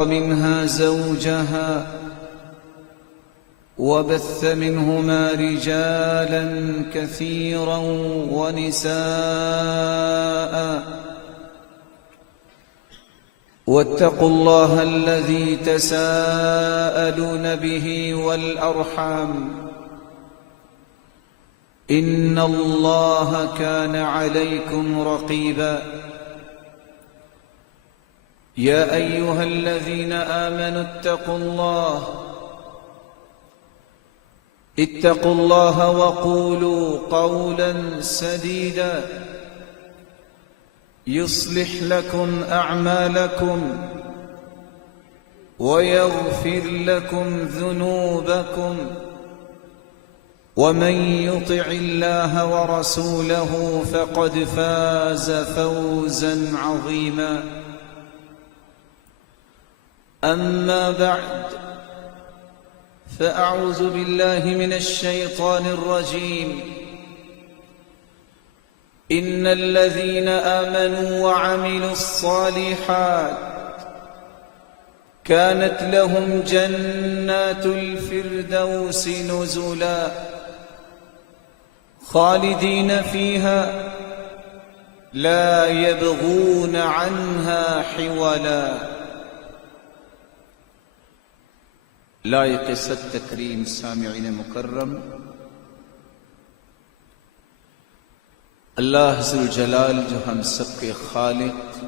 ومنها زوجها وبث منهما رجالا كثيرا ونساء واتقوا الله الذي تساءلون به والأرحام إن الله كان عليكم رقيبا يا أيها الذين آمنوا اتقوا الله وقولوا قولا سديدا يصلح لكم أعمالكم ويغفر لكم ذنوبكم ومن يطع الله ورسوله فقد فاز فوزا عظيما أما بعد فأعوذ بالله من الشيطان الرجيم إن الذين آمنوا وعملوا الصالحات كانت لهم جنات الفردوس نزلا خالدين فيها لا يبغون عنها حولا لائق صد تکریم سامعین مکرم، اللہ ذوالجلال جو ہم سب کے خالق،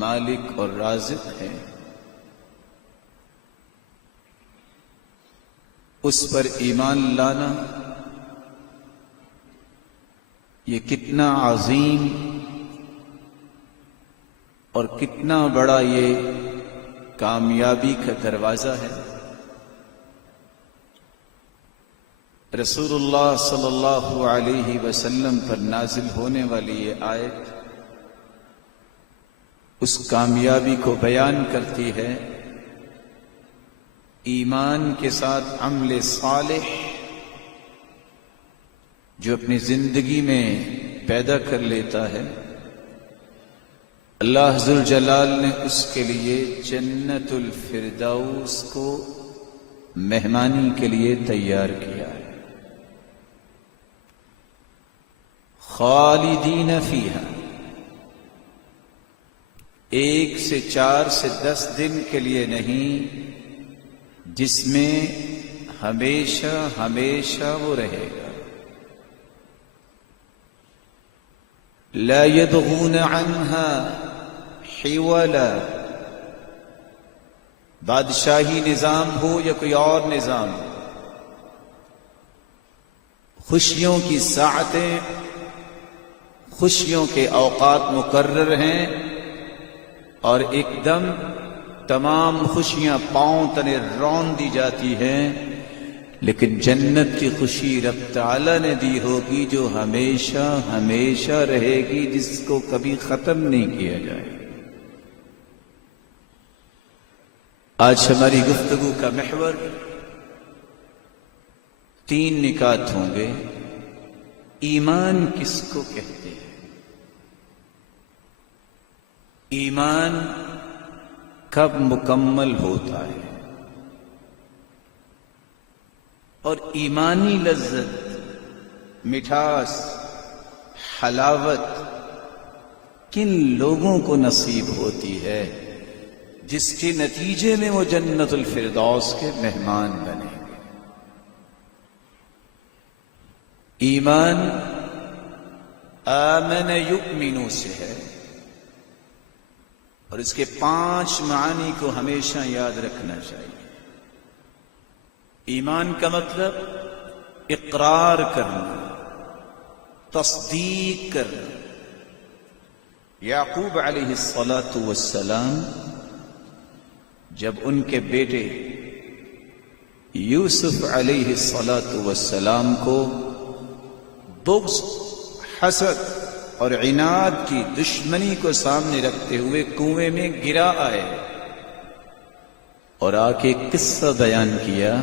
مالک اور رازق ہیں، اس پر ایمان لانا یہ کتنا عظیم اور کتنا بڑا یہ کامیابی کا دروازہ ہے۔ رسول اللہ صلی اللہ علیہ وسلم پر نازل ہونے والی یہ آیت اس کامیابی کو بیان کرتی ہے۔ ایمان کے ساتھ عمل صالح جو اپنی زندگی میں پیدا کر لیتا ہے، اللہ ذوالجلال نے اس کے لیے جنت الفردوس کو مہمانی کے لیے تیار کیا ہے۔ خالدین فیہا، 1 سے 4 سے 10 دن کے لیے نہیں، جس میں ہمیشہ ہمیشہ وہ رہے گا۔ لا يبغون عنها حولا، بادشاہی نظام ہو یا کوئی اور نظام، خوشیوں کی ساعتیں، خوشیوں کے اوقات مقرر ہیں اور ایک دم تمام خوشیاں پاؤں تلے رون دی جاتی ہیں، لیکن جنت کی خوشی رب تعالی نے دی ہوگی جو ہمیشہ ہمیشہ رہے گی، جس کو کبھی ختم نہیں کیا جائے۔ آج ہماری گفتگو کا محور 3 نکات ہوں گے۔ ایمان کس کو کہتے ہیں؟ ایمان کب مکمل ہوتا ہے؟ اور ایمانی لذت، مٹھاس، حلاوت کن لوگوں کو نصیب ہوتی ہے جس کے نتیجے میں وہ جنت الفردوس کے مہمان بنے گے؟ ایمان آمن یؤمن سے ہے، اور اس کے 5 معانی کو ہمیشہ یاد رکھنا چاہیے۔ ایمان کا مطلب اقرار کرنا، تصدیق کرنا۔ یعقوب علیہ السلام جب ان کے بیٹے یوسف علیہ السلام کو بغض، حسد اور عناد کی دشمنی کو سامنے رکھتے ہوئے کنویں میں گرا آئے اور آ کے قصہ بیان کیا،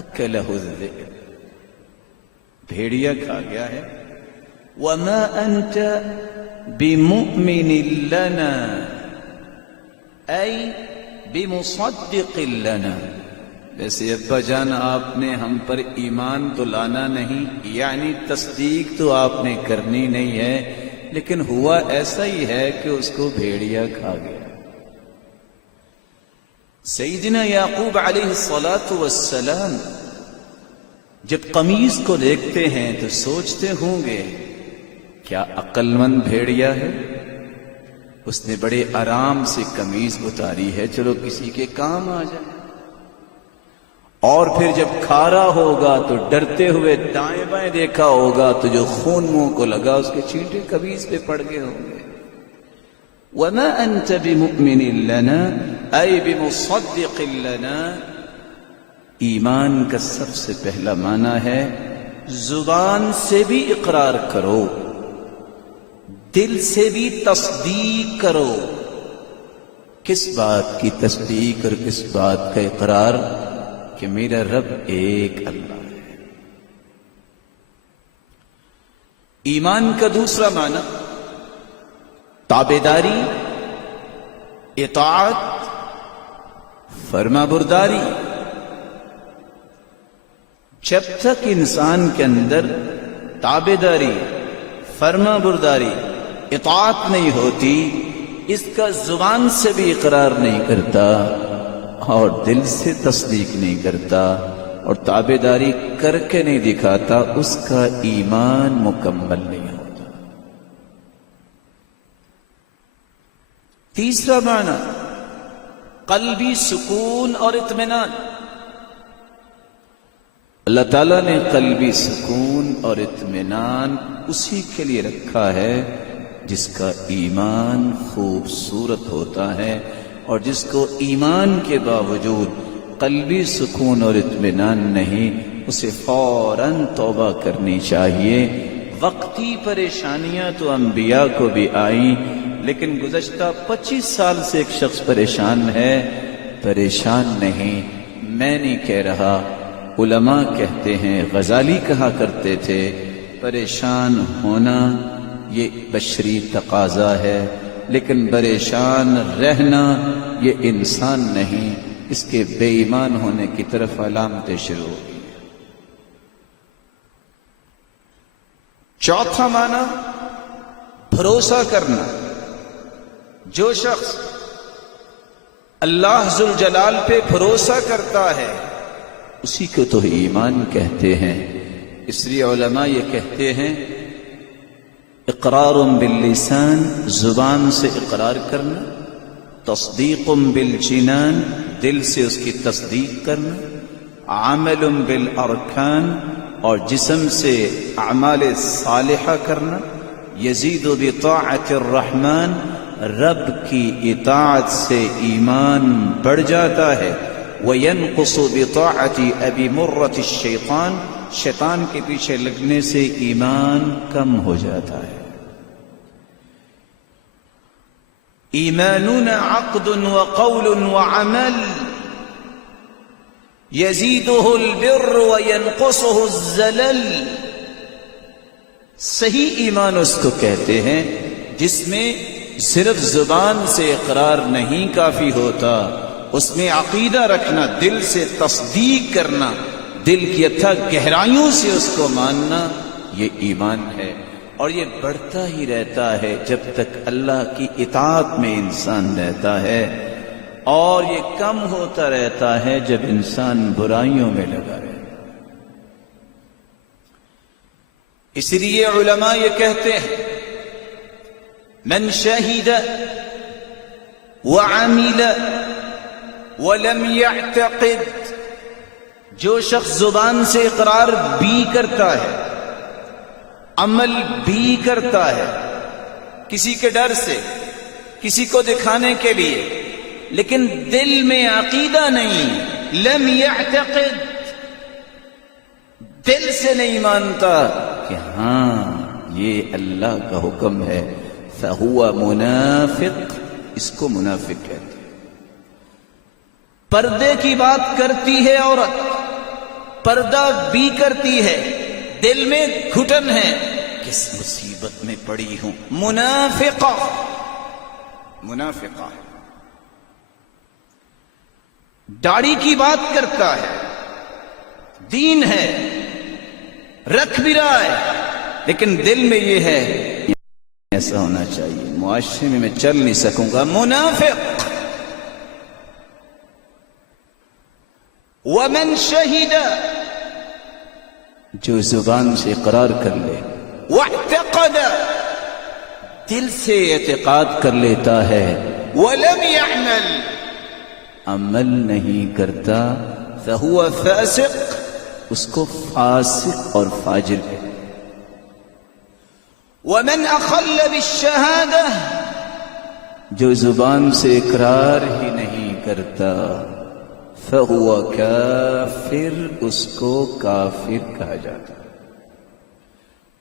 اکلہ الذئب، بھیڑیا کھا گیا ہے، وما انت بمؤمن لنا، ای بمصدق لنا، ویسے ابا جان آپ نے ہم پر ایمان تو لانا نہیں، یعنی تصدیق تو آپ نے کرنی نہیں ہے، لیکن ہوا ایسا ہی ہے کہ اس کو بھیڑیا کھا گیا۔ سیدنا یعقوب علیہ السلام جب قمیص کو دیکھتے ہیں تو سوچتے ہوں گے کیا عقل مند بھیڑیا ہے، اس نے بڑے آرام سے قمیص اتاری ہے، چلو کسی کے کام آ جائے۔ اور پھر جب کھارا ہوگا تو ڈرتے ہوئے دائیں بائیں دیکھا ہوگا تو جو خون منہ کو لگا اس کے چینٹے قمیص پہ پڑ گئے ہوں گے۔ وَمَا أَنْتَ بِمُؤْمِنٍ لَنَا أَيْ بِمُصَدِّقٍ لَنَا، ایمان کا سب سے پہلا معنی ہے زبان سے بھی اقرار کرو، دل سے بھی تصدیق کرو۔ کس بات کی تصدیق اور کس بات کا اقرار؟ کہ میرا رب ایک اللہ ہے۔ ایمان کا دوسرا معنی تابعداری، اطاعت، فرما برداری۔ جب تک انسان کے اندر تابعداری، فرما برداری، اطاعت نہیں ہوتی، اس کا زبان سے بھی اقرار نہیں کرتا اور دل سے تصدیق نہیں کرتا اور تابعداری کر کے نہیں دکھاتا، اس کا ایمان مکمل نہیں ہوتا۔ تیسرا معنی قلبی سکون اور اطمینان۔ اللہ تعالیٰ نے قلبی سکون اور اطمینان اسی کے لیے رکھا ہے جس کا ایمان خوبصورت ہوتا ہے اور جس کو ایمان کے باوجود قلبی سکون اور اطمینان نہیں، اسے فوراً توبہ کرنی چاہیے۔ وقتی پریشانیاں تو انبیاء کو بھی آئیں، لیکن گزشتہ 25 سال سے ایک شخص پریشان ہے، پریشان نہیں، میں نہیں کہہ رہا، علماء کہتے ہیں، غزالی کہا کرتے تھے، پریشان ہونا یہ بشری تقاضا ہے، لیکن پریشان رہنا یہ انسان نہیں، اس کے بے ایمان ہونے کی طرف علامتیں شروع ہو گئی۔ چوتھا معنی بھروسہ کرنا۔ جو شخص اللہ ذوالجلال پہ بھروسہ کرتا ہے اسی کو تو ایمان کہتے ہیں۔ اس لیے علماء یہ کہتے ہیں اقرار باللسان، زبان سے اقرار کرنا، تصدیق بالجنان، دل سے اس کی تصدیق کرنا، عمل بالارکان، اور جسم سے اعمال صالحہ کرنا، یزید بطاعت الرحمن، رب کی اطاعت سے ایمان بڑھ جاتا ہے، وینقص بطاعت ابی مرۃ الشیطان، شیطان کے پیچھے لگنے سے ایمان کم ہو جاتا ہے۔ ایماننا عقد وقول وعمل یزیدہ البر وینقصہ الزلل۔ صحیح ایمان اس کو کہتے ہیں جس میں صرف زبان سے اقرار نہیں کافی ہوتا، اس میں عقیدہ رکھنا، دل سے تصدیق کرنا، دل کی اتھا گہرائیوں سے اس کو ماننا، یہ ایمان ہے۔ اور یہ بڑھتا ہی رہتا ہے جب تک اللہ کی اطاعت میں انسان رہتا ہے، اور یہ کم ہوتا رہتا ہے جب انسان برائیوں میں لگا رہے۔ اس لیے علماء یہ کہتے ہیں من شہد وعمل ولم يعتقد، جو شخص زبان سے اقرار بھی کرتا ہے، عمل بھی کرتا ہے، کسی کے ڈر سے، کسی کو دکھانے کے لیے، لیکن دل میں عقیدہ نہیں، لم يعتقد، دل سے نہیں مانتا کہ ہاں یہ اللہ کا حکم ہے، فہو منافق، اس کو منافق کہتے ہیں۔ پردے کی بات کرتی ہے عورت، پردہ بھی کرتی ہے، دل میں گھٹن ہے، کس مصیبت میں پڑی ہوں، منافقہ، منافقہ ہے۔ داڑھی کی بات کرتا ہے، دین ہے، رکھ بھی رہا ہے، لیکن دل میں یہ ہے ایسا ہونا چاہیے، معاشرے میں چل نہیں سکوں گا، منافق۔ ومن شہد، جو زبان سے اقرار کر لے، واعتقد، دل سے اعتقاد کر لیتا ہے، ولم يعمل، عمل نہیں کرتا، فهو فاسق، اس کو فاسق اور فاجر ہے۔ ومن اخل بالشہادہ، جو زبان سے اقرار ہی نہیں کرتا، فهو کافر، اس کو کافر کہا جاتا ہے۔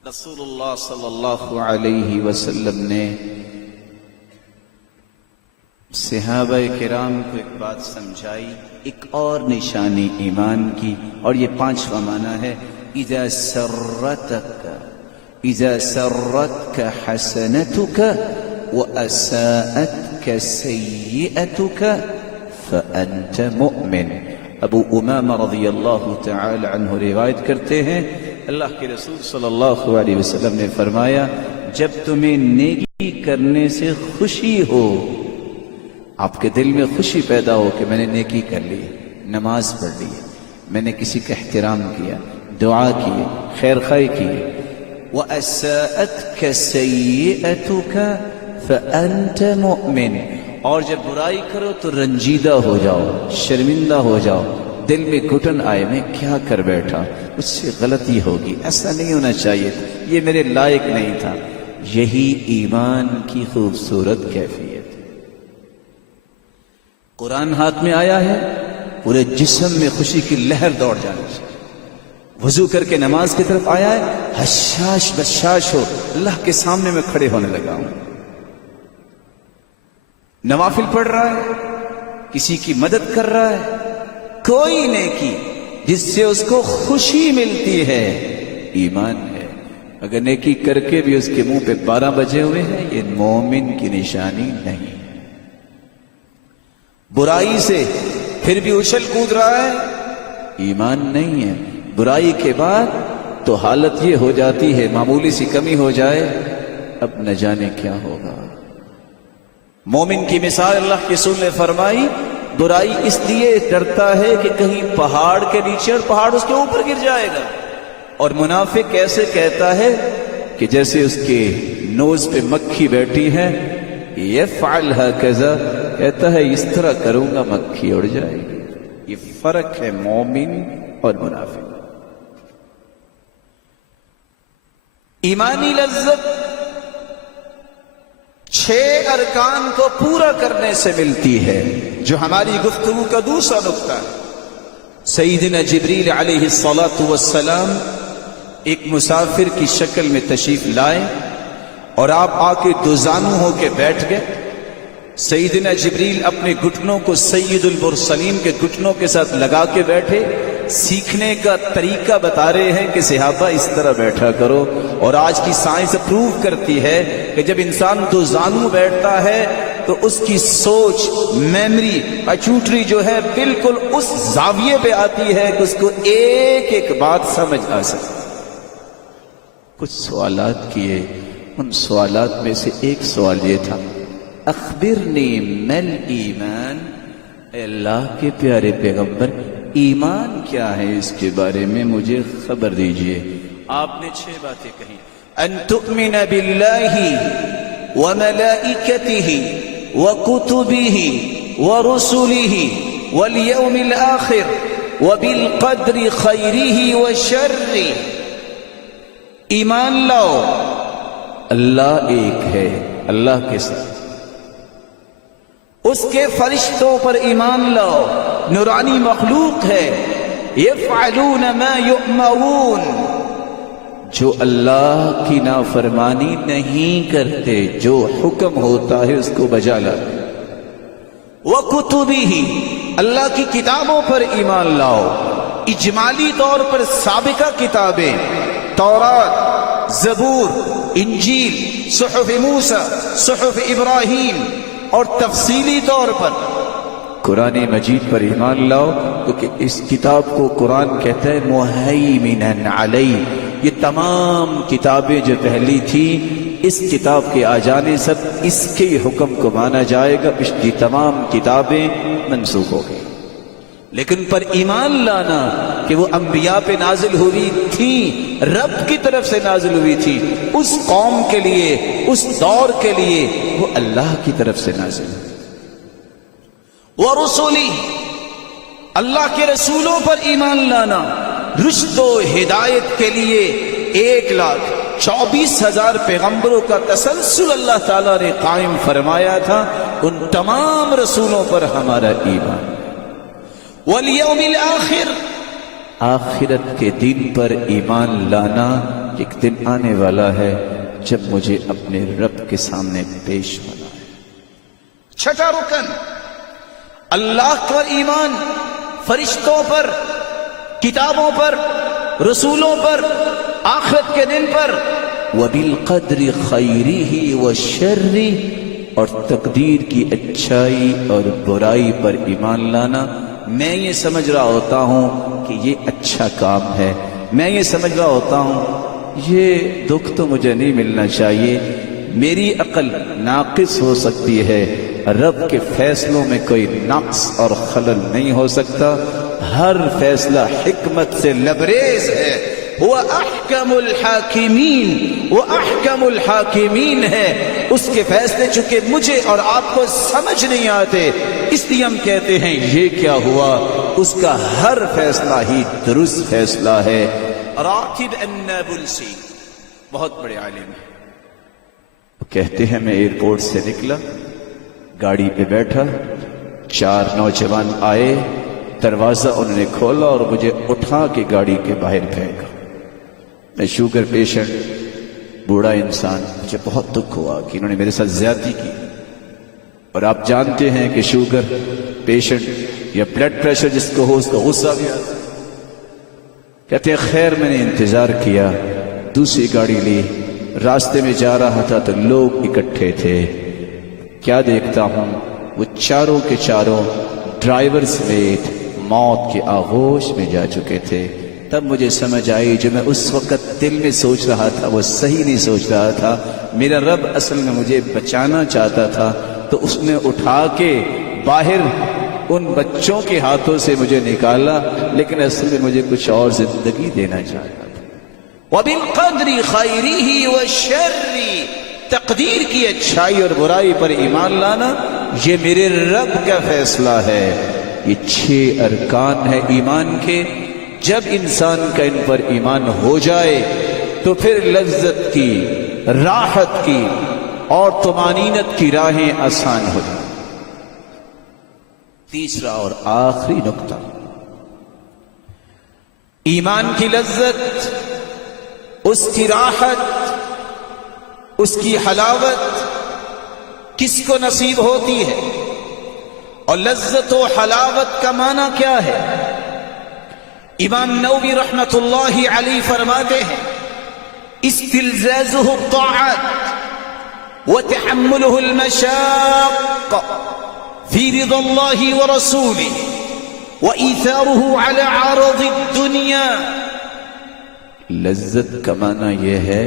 رسول اللہ صلی اللہ علیہ وسلم نے صحابہ کرام کو ایک بات سمجھائی، ایک اور نشانی ایمان کی، اور یہ 5واں معنی ہے، اذا سرتك حسنتك واساءتك سیئتك فانت مؤمن۔ ابو امامہ رضی اللہ تعالی عنہ روایت کرتے ہیں، اللہ کے رسول صلی اللہ علیہ وسلم نے فرمایا، جب تمہیں نیکی کرنے سے خوشی ہو، آپ کے دل میں خوشی پیدا ہو کہ میں نے نیکی کر لی، نماز پڑھ لی، میں نے کسی کا احترام کیا، دعا کی، خیر خواہی کی، وَأَسَاءَتْكَ سَيِّئَتُكَ فَأَنْتَ مُؤْمِنٌ، اور جب برائی کرو تو رنجیدہ ہو جاؤ، شرمندہ ہو جاؤ، دل میں گھٹن آئے، میں کیا کر بیٹھا، مجھ سے غلطی ہوگی، ایسا نہیں ہونا چاہیے، یہ میرے لائق نہیں تھا۔ یہی ایمان کی خوبصورت کیفیت۔ قرآن ہاتھ میں آیا ہے، پورے جسم میں خوشی کی لہر دوڑ جانی چاہیے۔ وضو کر کے نماز کی طرف آیا ہے، حشاش بشاش ہو، اللہ کے سامنے میں کھڑے ہونے لگا ہوں۔ نوافل پڑھ رہا ہے، کسی کی مدد کر رہا ہے، کوئی نیکی جس سے اس کو خوشی ملتی ہے، ایمان ہے۔ اگر نیکی کر کے بھی اس کے منہ پہ 12 بجے ہوئے ہیں، یہ مومن کی نشانی نہیں۔ برائی سے پھر بھی اچھل کود رہا ہے، ایمان نہیں ہے۔ برائی کے بعد تو حالت یہ ہو جاتی ہے، معمولی سی کمی ہو جائے، اب نہ جانے کیا ہوگا۔ مومن کی مثال اللہ کے رسول نے فرمائی، برائی اس لیے ڈرتا ہے کہ کہیں پہاڑ کے نیچے اور پہاڑ اس کے اوپر گر جائے گا، اور منافق ایسے کہتا ہے کہ جیسے اس کے نوز پہ مکھی بیٹھی ہے، یفعل ہکذا، کہتا ہے اس طرح کروں گا مکھی اڑ جائے گی۔ یہ فرق ہے مومن اور منافق۔ ایمانی لذت 6 ارکان کو پورا کرنے سے ملتی ہے، جو ہماری گفتگو کا دوسرا نقطہ ہے۔ سیدنا جبریل علیہ السلام ایک مسافر کی شکل میں تشریف لائے اور آپ آ کے دوزانو ہو کے بیٹھ گئے۔ سیدنا جبریل اپنے گھٹنوں کو سید المرسلین کے گھٹنوں کے ساتھ لگا کے بیٹھے، سیکھنے کا طریقہ بتا رہے ہیں کہ صحابہ اس طرح بیٹھا کرو۔ اور آج کی سائنس پروو کرتی ہے کہ جب انسان دوزانو بیٹھتا ہے تو اس کی سوچ، میمری، پیچوٹری جو ہے بالکل اس زاویے پہ آتی ہے کہ اس کو ایک ایک بات سمجھ آ سکے۔ کچھ سوالات کیے، ان سوالات میں سے ایک سوال یہ تھا، اخبرنی مل ایمان، اے اللہ کے پیارے پیغمبر ایمان کیا ہے، اس کے بارے میں مجھے خبر دیجئے۔ آپ نے 6 باتیں کہیں، ان تؤمن باللہ وملائکتہ وکتبہ ورسلہ والیوم الآخر وبالقدر خیرہ وشرہ۔ ایمان لاؤ اللہ ایک ہے، اللہ کے ساتھ، اس کے فرشتوں پر ایمان لاؤ، نورانی مخلوق ہے، یفعلون ما یؤمرون، جو اللہ کی نافرمانی نہیں کرتے، جو حکم ہوتا ہے اس کو بجا لاتے۔ وکتبہ، اللہ کی کتابوں پر ایمان لاؤ، اجمالی طور پر سابقہ کتابیں، تورات، زبور، انجیل، صحف موسیٰ، صحف ابراہیم، اور تفصیلی طور پر قرآن مجید پر ایمان لاؤ، کیونکہ اس کتاب کو قرآن کہتا ہے مہیمنن علیہ، یہ تمام کتابیں جو پہلی تھی اس کتاب کے آ جانے سے اس کے حکم کو مانا جائے گا، پچھلی تمام کتابیں منسوخ ہو گئی۔ لیکن پر ایمان لانا کہ وہ انبیاء پہ نازل ہوئی تھی، رب کی طرف سے نازل ہوئی تھی، اس قوم کے لیے، اس دور کے لیے، وہ اللہ کی طرف سے نازل ہوئی۔ وَرُسُلِهِ، اللہ کے رسولوں پر ایمان لانا، رشد و ہدایت کے لیے 1,24,000 پیغمبروں کا تسلسل اللہ تعالیٰ نے قائم فرمایا تھا، ان تمام رسولوں پر ہمارا ایمان۔ وَالْيَوْمِ الْآخِرِ، آخرت کے دن پر ایمان لانا، ایک دن آنے والا ہے جب مجھے اپنے رب کے سامنے پیش ہونا ہے۔ چھٹا رکن، اللہ پر ایمان، فرشتوں پر، کتابوں پر، رسولوں پر، آخرت کے دن پر، وَبِالْقَدْرِ خَيْرِهِ وَشَرِّهِ، اور تقدیر کی اچھائی اور برائی پر ایمان لانا۔ میں یہ سمجھ رہا ہوتا ہوں کہ یہ اچھا کام ہے، میں یہ سمجھ رہا ہوتا ہوں یہ دکھ تو مجھے نہیں ملنا چاہیے، میری عقل ناقص ہو سکتی ہے، رب کے فیصلوں میں کوئی نقص اور خلل نہیں ہو سکتا، ہر فیصلہ حکمت سے لبریز ہے، وہ احکم الحاکمین، وہ احکم الحاکمین ہے، اس کے فیصلے چونکہ مجھے اور آپ کو سمجھ نہیں آتے، اس لیے ہم کہتے ہیں یہ کیا ہوا، اس کا ہر فیصلہ ہی درست فیصلہ ہے۔ راکب النابلسی بہت بڑے عالم ہیں، کہتے ہیں میں ایئرپورٹ سے نکلا، گاڑی پہ بیٹھا، 4 نوجوان آئے، دروازہ انہوں نے کھولا اور مجھے اٹھا کے گاڑی کے باہر پھینکا۔ میں شوگر پیشنٹ، بوڑھا انسان، مجھے بہت دکھ ہوا کہ انہوں نے میرے ساتھ زیادتی کی، اور آپ جانتے ہیں کہ شوگر پیشنٹ یا بلڈ پریشر جس کو ہو اس کا غصہ بھی آتا ہے۔ کہتے ہیں خیر میں نے انتظار کیا، دوسری گاڑی لی، راستے میں جا رہا تھا تو لوگ اکٹھے تھے، کیا دیکھتا ہوں وہ چاروں کے چاروں ڈرائیور سمیت موت کے آغوش میں جا چکے تھے۔ تب مجھے سمجھ آئی جو میں اس وقت دل میں سوچ رہا تھا وہ صحیح نہیں سوچ رہا تھا، میرا رب اصل میں مجھے بچانا چاہتا تھا، تو اس نے اٹھا کے باہر ان بچوں کے ہاتھوں سے مجھے نکالا، لیکن اصل میں مجھے کچھ اور زندگی دینا چاہتا تھا۔ وَبِالْقَدْرِ خَيْرِهِ وَالشَّرِّ، تقدیر کی اچھائی اور برائی پر ایمان لانا یہ میرے رب کا فیصلہ ہے۔ یہ 6 ارکان ہے ایمان کے، جب انسان کا ان پر ایمان ہو جائے تو پھر لذت کی، راحت کی اور طمانینت کی راہیں آسان ہو جائیں۔ تیسرا اور آخری نقطہ، ایمان کی لذت، اس کی راحت، اس کی حلاوت کس کو نصیب ہوتی ہے، اور لذت و حلاوت کا معنی کیا ہے؟ امام نووی رحمت اللہ علیہ فرماتے ہیں استلزازہ الطاعات وتحملہ المشاق فی رضا اللہ ورسولہ وإیثارہ علی عرض الدنیا۔ لذت کا معنی یہ ہے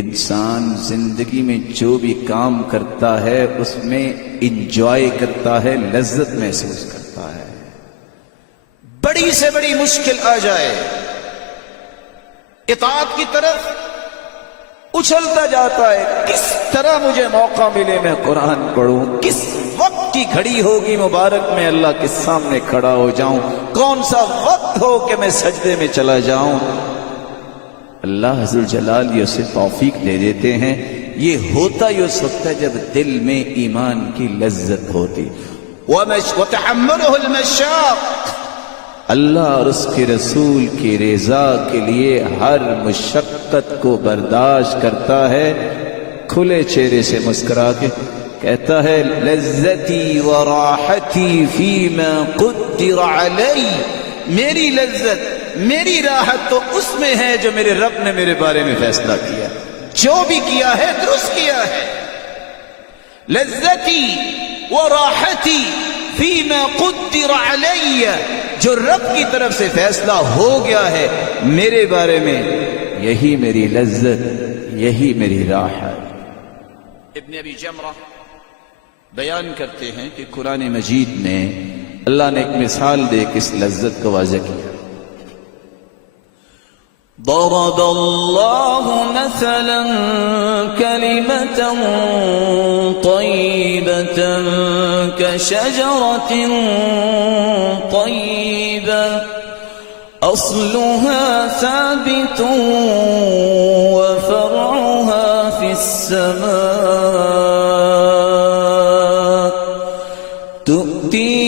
انسان زندگی میں جو بھی کام کرتا ہے اس میں انجوائے کرتا ہے، لذت محسوس کرتا ہے۔ بڑی سے بڑی مشکل آ جائے، اطاعت کی طرف اچھلتا جاتا ہے، کس طرح مجھے موقع ملے میں قرآن پڑھوں، کس وقت کی گھڑی ہوگی مبارک میں اللہ کے سامنے کھڑا ہو جاؤں، کون سا وقت ہو کہ میں سجدے میں چلا جاؤں۔ اللہ عز و جلال یہ اسے توفیق دے دیتے ہیں، یہ ہوتا ہی اس وقت ہے جب دل میں ایمان کی لذت ہوتی۔ وَتَحَمَّلُهُ الْمَشَاقِ، اللہ اور اس کے رسول کی رضا کے لیے ہر مشقت کو برداشت کرتا ہے، کھلے چہرے سے مسکرا کے کہتا ہے لذتی و راحتی فیما قدر علی، میری لذت میری راحت تو اس میں ہے جو میرے رب نے میرے بارے میں فیصلہ کیا، جو بھی کیا ہے درست کیا ہے۔ لذتی و راحتی فیما قدر علی، جو رب کی طرف سے فیصلہ ہو گیا ہے میرے بارے میں، یہی میری لذت، یہی میری راحت۔ ابن ابی جمرہ بیان کرتے ہیں کہ قرآن مجید نے اللہ نے ایک مثال دے کے اس لذت کو واضح کیا۔ ضرب الله مثلا كلمة طيبة كشجرة طيبة أصلها ثابت وفرعها في السماء تؤتي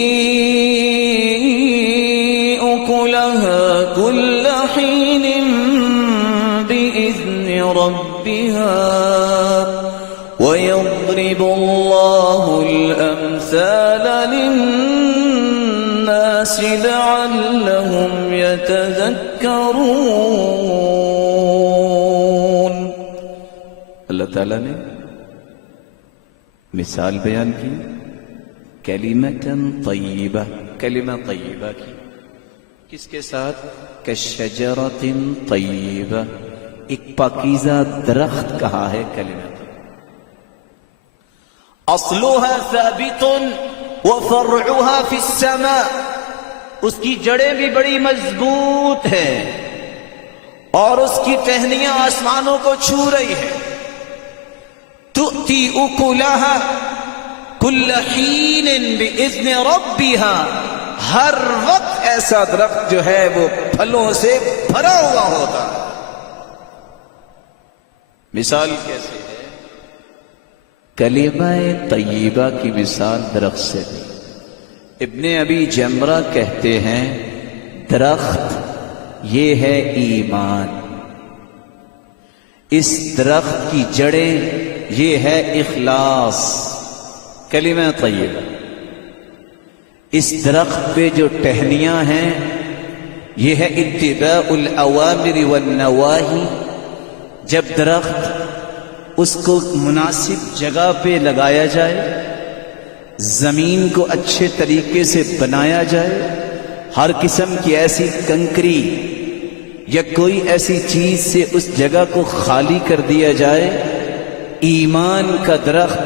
أكلها كل حين بإذن ربها ويضرب الله الأمثال للناس لعلهم يتذكرون۔ اللہ تعالیٰ نے مثال بیان کی کلمۃ طیبہ، کلمہ طیبہ کی، کس کے ساتھ؟ کشجرۃ طیبہ، ایک پاکیزہ درخت کہا ہے کلمہ طیبہ۔ اصلها ثابت وفرعها في السماء، اس کی جڑیں بھی بڑی مضبوط ہیں اور اس کی ٹہنیاں آسمانوں کو چھو رہی ہیں۔ تؤتی اکلها کل حین باذن ربها، ہر وقت ایسا درخت جو ہے وہ پھلوں سے بھرا ہوا ہوتا ہے۔ مثال کیسے ہے؟ کلمہ طیبہ کی مثال درخت سے دی۔ ابن ابی جمرہ کہتے ہیں درخت یہ ہے ایمان، اس درخت کی جڑیں یہ ہے اخلاص، کلمہ طیبہ۔ اس درخت پہ جو ٹہنیاں ہیں یہ ہے اتباع الاوامر والنواہی۔ جب درخت اس کو مناسب جگہ پہ لگایا جائے، زمین کو اچھے طریقے سے بنایا جائے، ہر قسم کی ایسی کنکری یا کوئی ایسی چیز سے اس جگہ کو خالی کر دیا جائے، ایمان کا درخت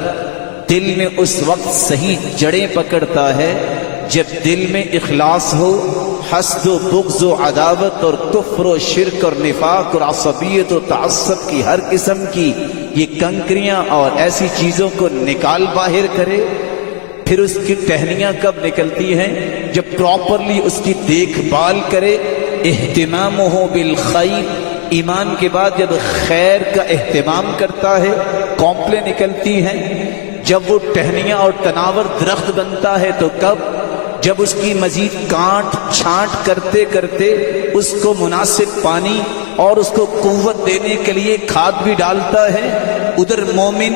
دل میں اس وقت صحیح جڑیں پکڑتا ہے جب دل میں اخلاص ہو، حسد و بغض و عداوت اور کفر و شرک اور نفاق اور عصبیت و تعصب کی ہر قسم کی یہ کنکریاں اور ایسی چیزوں کو نکال باہر کرے۔ پھر اس کی ٹہنیاں کب نکلتی ہیں؟ جب پراپرلی اس کی دیکھ بھال کرے، اہتمام ہو بالخیر، ایمان کے بعد جب خیر کا اہتمام کرتا ہے کونپلیں نکلتی ہیں۔ جب وہ ٹہنیاں اور تناور درخت بنتا ہے تو کب؟ جب اس کی مزید کاٹ چھانٹ کرتے کرتے اس کو مناسب پانی اور اس کو قوت دینے کے لیے کھاد بھی ڈالتا ہے، ادھر مومن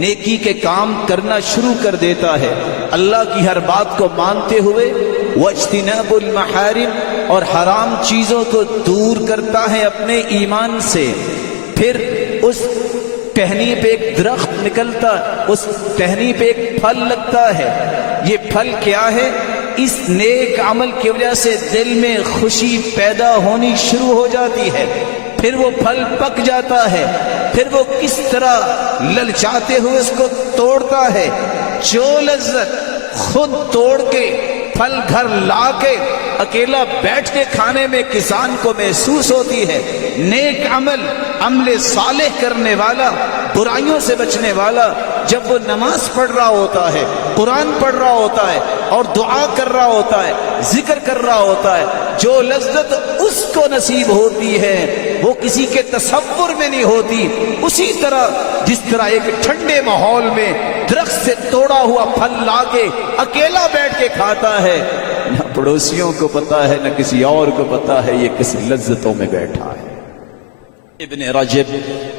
نیکی کے کام کرنا شروع کر دیتا ہے، اللہ کی ہر بات کو مانتے ہوئے واجتناب المحارم اور حرام چیزوں کو دور کرتا ہے اپنے ایمان سے۔ پھر اس ٹہنی پہ ایک درخت نکلتا، اس ٹہنی پہ ایک پھل لگتا ہے۔ یہ پھل کیا ہے؟ اس نیک عمل کی وجہ سے دل میں خوشی پیدا ہونی شروع ہو جاتی ہے۔ پھر وہ پھل پک جاتا ہے، پھر وہ کس طرح للچاتے ہوئے اس کو توڑتا ہے۔ جو لذت خود توڑ کے پھل گھر لا کے اکیلا بیٹھ کے کھانے میں کسان کو محسوس ہوتی ہے، نیک عمل، عمل صالح کرنے والا، برائیوں سے بچنے والا جب وہ نماز پڑھ رہا ہوتا ہے، قرآن پڑھ رہا ہوتا ہے اور دعا کر رہا ہوتا ہے، ذکر کر رہا ہوتا ہے، جو لذت اس کو نصیب ہوتی ہے وہ کسی کے تصور میں نہیں ہوتی۔ اسی طرح جس طرح ایک ٹھنڈے ماحول میں درخت سے توڑا ہوا پھل لا کے اکیلا بیٹھ کے کھاتا ہے، نہ پڑوسیوں کو پتا ہے نہ کسی اور کو پتا ہے یہ کس لذتوں میں بیٹھا ہے۔ ابن رجب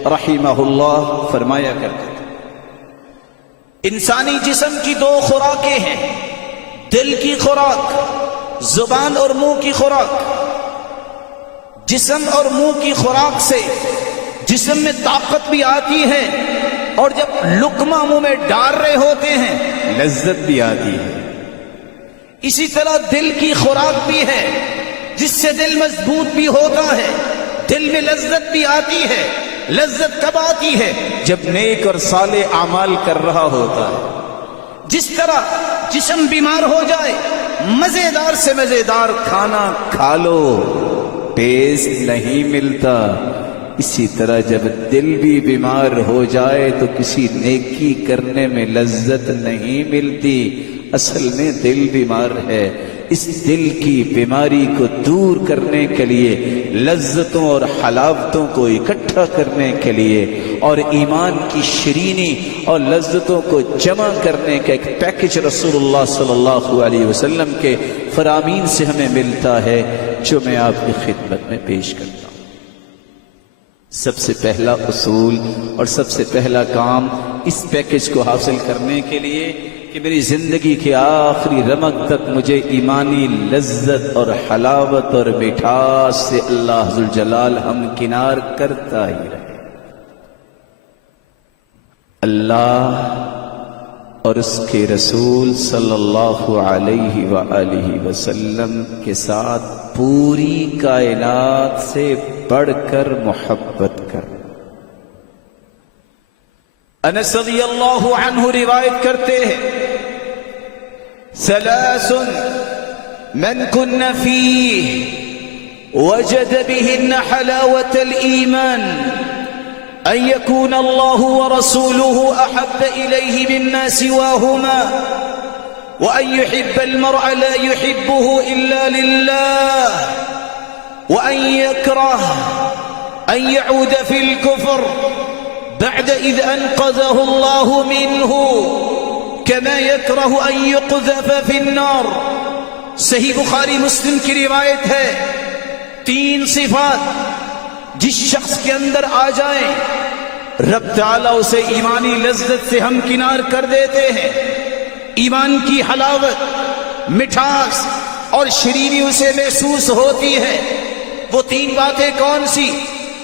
رحمہ اللہ فرمایا کرتے تھے انسانی جسم کی دو خوراکیں ہیں، دل کی خوراک، زبان اور منہ کی خوراک۔ جسم اور منہ کی خوراک سے جسم میں طاقت بھی آتی ہے اور جب لقمہ منہ میں ڈال رہے ہوتے ہیں لذت بھی آتی ہے۔ اسی طرح دل کی خوراک بھی ہے جس سے دل مضبوط بھی ہوتا ہے، دل میں لذت بھی آتی ہے۔ لذت کب آتی ہے؟ جب نیک اور صالح اعمال کر رہا ہوتا ہے۔ جس طرح جسم بیمار ہو جائے، مزیدار سے مزیدار کھانا کھا لو، ٹیسٹ نہیں ملتا، اسی طرح جب دل بھی بیمار ہو جائے تو کسی نیکی کرنے میں لذت نہیں ملتی۔ اصل میں دل بیمار ہے، اس دل کی بیماری کو دور کرنے کے لیے، لذتوں اور حلاوتوں کو اکٹھا کرنے کے لیے اور ایمان کی شیرینی اور لذتوں کو جمع کرنے کا ایک پیکج رسول اللہ صلی اللہ علیہ وسلم کے فرامین سے ہمیں ملتا ہے، جو میں آپ کی خدمت میں پیش کرتا ہوں۔ سب سے پہلا اصول اور سب سے پہلا کام اس پیکج کو حاصل کرنے کے لیے کہ میری زندگی کے آخری رمق تک مجھے ایمانی لذت اور حلاوت اور مٹھاس سے اللہ ذوالجلال ہمکنار کرتا ہی رہے۔ اللہ اور اس کے رسول صلی اللہ علیہ وآلہ وسلم کے ساتھ پوری کائنات سے بڑھ کر محبت کر۔ انس رضی اللہ عنہ روایت کرتے ہیں، ثلاث من کن فیہ وجد بہن حلاوة الایمان ان یکون اللہ ورسولہ احب الیہ مما سواہما وان یحب المرء لا یحبہ الا للہ وان یکرہ ان یعود فی الکفر بعد اذ انقذہ اللہ منہ كما يكره ان يقذف في النار۔ صحیح بخاری مسلم کی روایت ہے، تین صفات جس شخص کے اندر آ جائیں رب تعالیٰ اسے ایمانی لذت سے ہمکنار کر دیتے ہیں۔ ایمان کی حلاوت، مٹھاس اور شیرینی اسے محسوس ہوتی ہے۔ وہ تین باتیں کون سی؟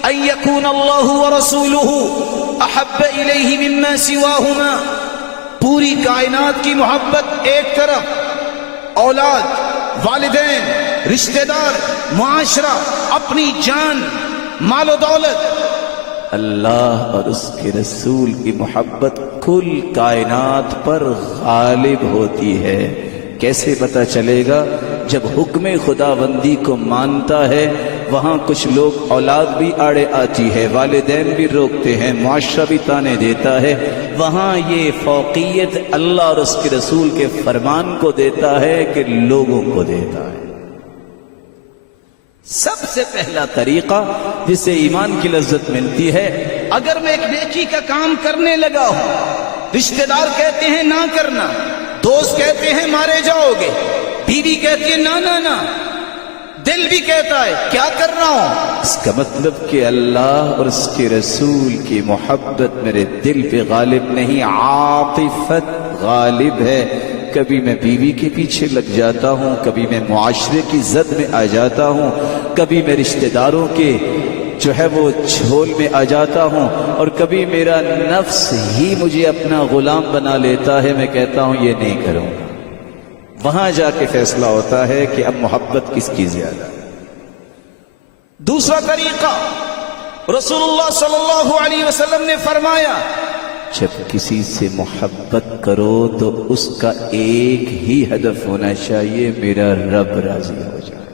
ان یکون اللہ ورسولہ احب الیہ مما سواہما، پوری کائنات کی محبت ایک طرف، اولاد، والدین، رشتہ دار، معاشرہ، اپنی جان، مال و دولت، اللہ اور اس کے رسول کی محبت کل کائنات پر غالب ہوتی ہے۔ کیسے پتہ چلے گا؟ جب حکم خداوندی کو مانتا ہے وہاں کچھ لوگ اولاد بھی آڑے آتی ہے، والدین بھی روکتے ہیں، معاشرہ بھی تانے دیتا ہے، وہاں یہ فوقیت اللہ اور اس کے رسول کے فرمان کو دیتا ہے کہ لوگوں کو دیتا ہے۔ سب سے پہلا طریقہ جس سے ایمان کی لذت ملتی ہے، اگر میں ایک نیکی کا کام کرنے لگا ہوں، رشتہ دار کہتے ہیں نہ کرنا، دوست کہتے ہیں مارے جاؤ گے، بیوی کہتی ہے نہ نہ نہ، دل بھی کہتا ہے کیا کر رہا ہوں، اس کا مطلب کہ اللہ اور اس کے رسول کی محبت میرے دل پہ غالب نہیں، عاطفت غالب ہے۔ کبھی میں بیوی کے پیچھے لگ جاتا ہوں، کبھی میں معاشرے کی زد میں آ جاتا ہوں، کبھی میں رشتہ داروں کے جو ہے وہ جھول میں آ جاتا ہوں، اور کبھی میرا نفس ہی مجھے اپنا غلام بنا لیتا ہے، میں کہتا ہوں یہ نہیں کروں گا۔ وہاں جا کے فیصلہ ہوتا ہے کہ اب محبت کس کی زیادہ ہے۔ دوسرا طریقہ، رسول اللہ صلی اللہ علیہ وسلم نے فرمایا جب کسی سے محبت کرو تو اس کا ایک ہی ہدف ہونا چاہیے، میرا رب راضی ہو جائے۔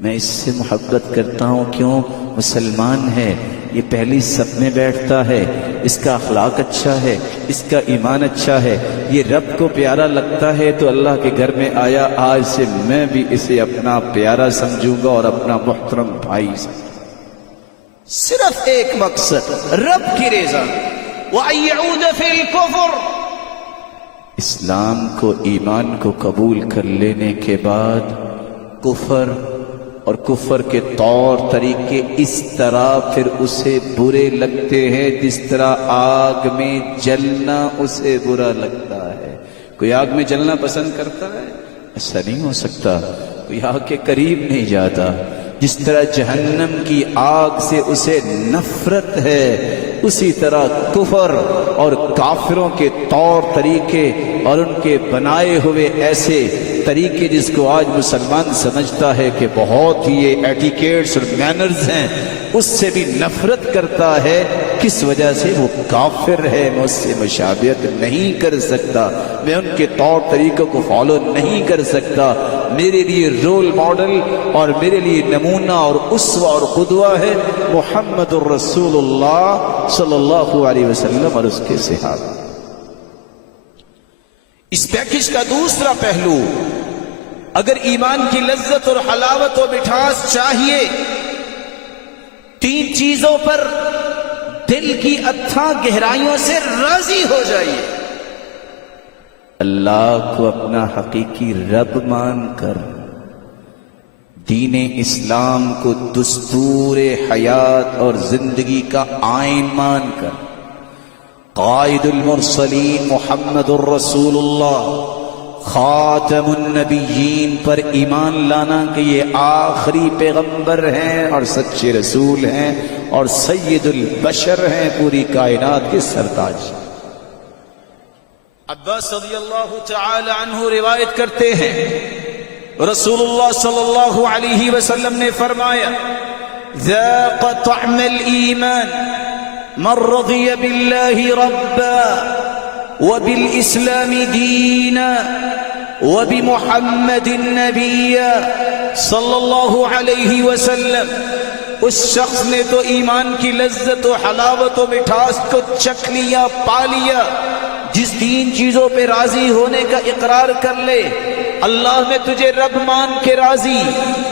میں اس سے محبت کرتا ہوں، کیوں؟ مسلمان ہے، یہ پہلی صف میں بیٹھتا ہے، اس کا اخلاق اچھا ہے، اس کا ایمان اچھا ہے، یہ رب کو پیارا لگتا ہے تو اللہ کے گھر میں آیا، آج سے میں بھی اسے اپنا پیارا سمجھوں گا اور اپنا محترم بھائی سمجھوں گا۔ صرف ایک مقصد، رب کی رضا، وَأَن يَعُودَ فِي الْكُفْرِ، اسلام کو، ایمان کو قبول کر لینے کے بعد کفر اور کفر کے طور طریقے اس طرح پھر اسے برے لگتے ہیں جس طرح آگ میں جلنا اسے برا لگتا ہے۔ کوئی آگ میں جلنا پسند کرتا ہے؟ ایسا نہیں ہو سکتا، کوئی آگ کے قریب نہیں جاتا۔ جس طرح جہنم کی آگ سے اسے نفرت ہے، اسی طرح کفر اور کافروں کے طور طریقے اور ان کے بنائے ہوئے ایسے طریقے جس کو آج مسلمان سمجھتا ہے کہ بہت ہی یہ ایٹیکیٹس اور مینرز ہیں، اس سے بھی نفرت کرتا ہے۔ کس وجہ سے؟ وہ کافر ہے، میں اس سے مشابہت نہیں کر سکتا، میں ان کے طور طریقوں کو فالو نہیں کر سکتا۔ میرے لیے رول ماڈل اور میرے لیے نمونہ اور اسوہ اور قدوہ ہے محمد الرسول اللہ صلی اللہ علیہ وسلم اور اس کے صحابہ۔ اس پیکج کا دوسرا پہلو، اگر ایمان کی لذت اور حلاوت و مٹھاس چاہیے، تین چیزوں پر دل کی اتھاں گہرائیوں سے راضی ہو جائیے۔ اللہ کو اپنا حقیقی رب مان کر، دین اسلام کو دستور حیات اور زندگی کا آئین مان کر، قائد المرسلین محمد الرسول اللہ خاتم النبیین پر ایمان لانا کہ یہ آخری پیغمبر ہیں اور سچے رسول ہیں اور سید البشر ہیں، پوری کائنات کے سرتاج۔ عباس رضی اللہ تعالی عنہ روایت کرتے ہیں، رسول اللہ صلی اللہ علیہ وسلم نے فرمایا، ذاق طعم الایمان من رضی باللہ ربا وبالاسلام دینا وبمحمد النبی صلی اللہ علیہ وسلم۔ اس شخص نے تو ایمان کی لذت و حلاوت و مٹھاس کو چکھ لیا، پا لیا، جس تین چیزوں پہ راضی ہونے کا اقرار کر لے۔ اللہ میں تجھے رب مان کے راضی،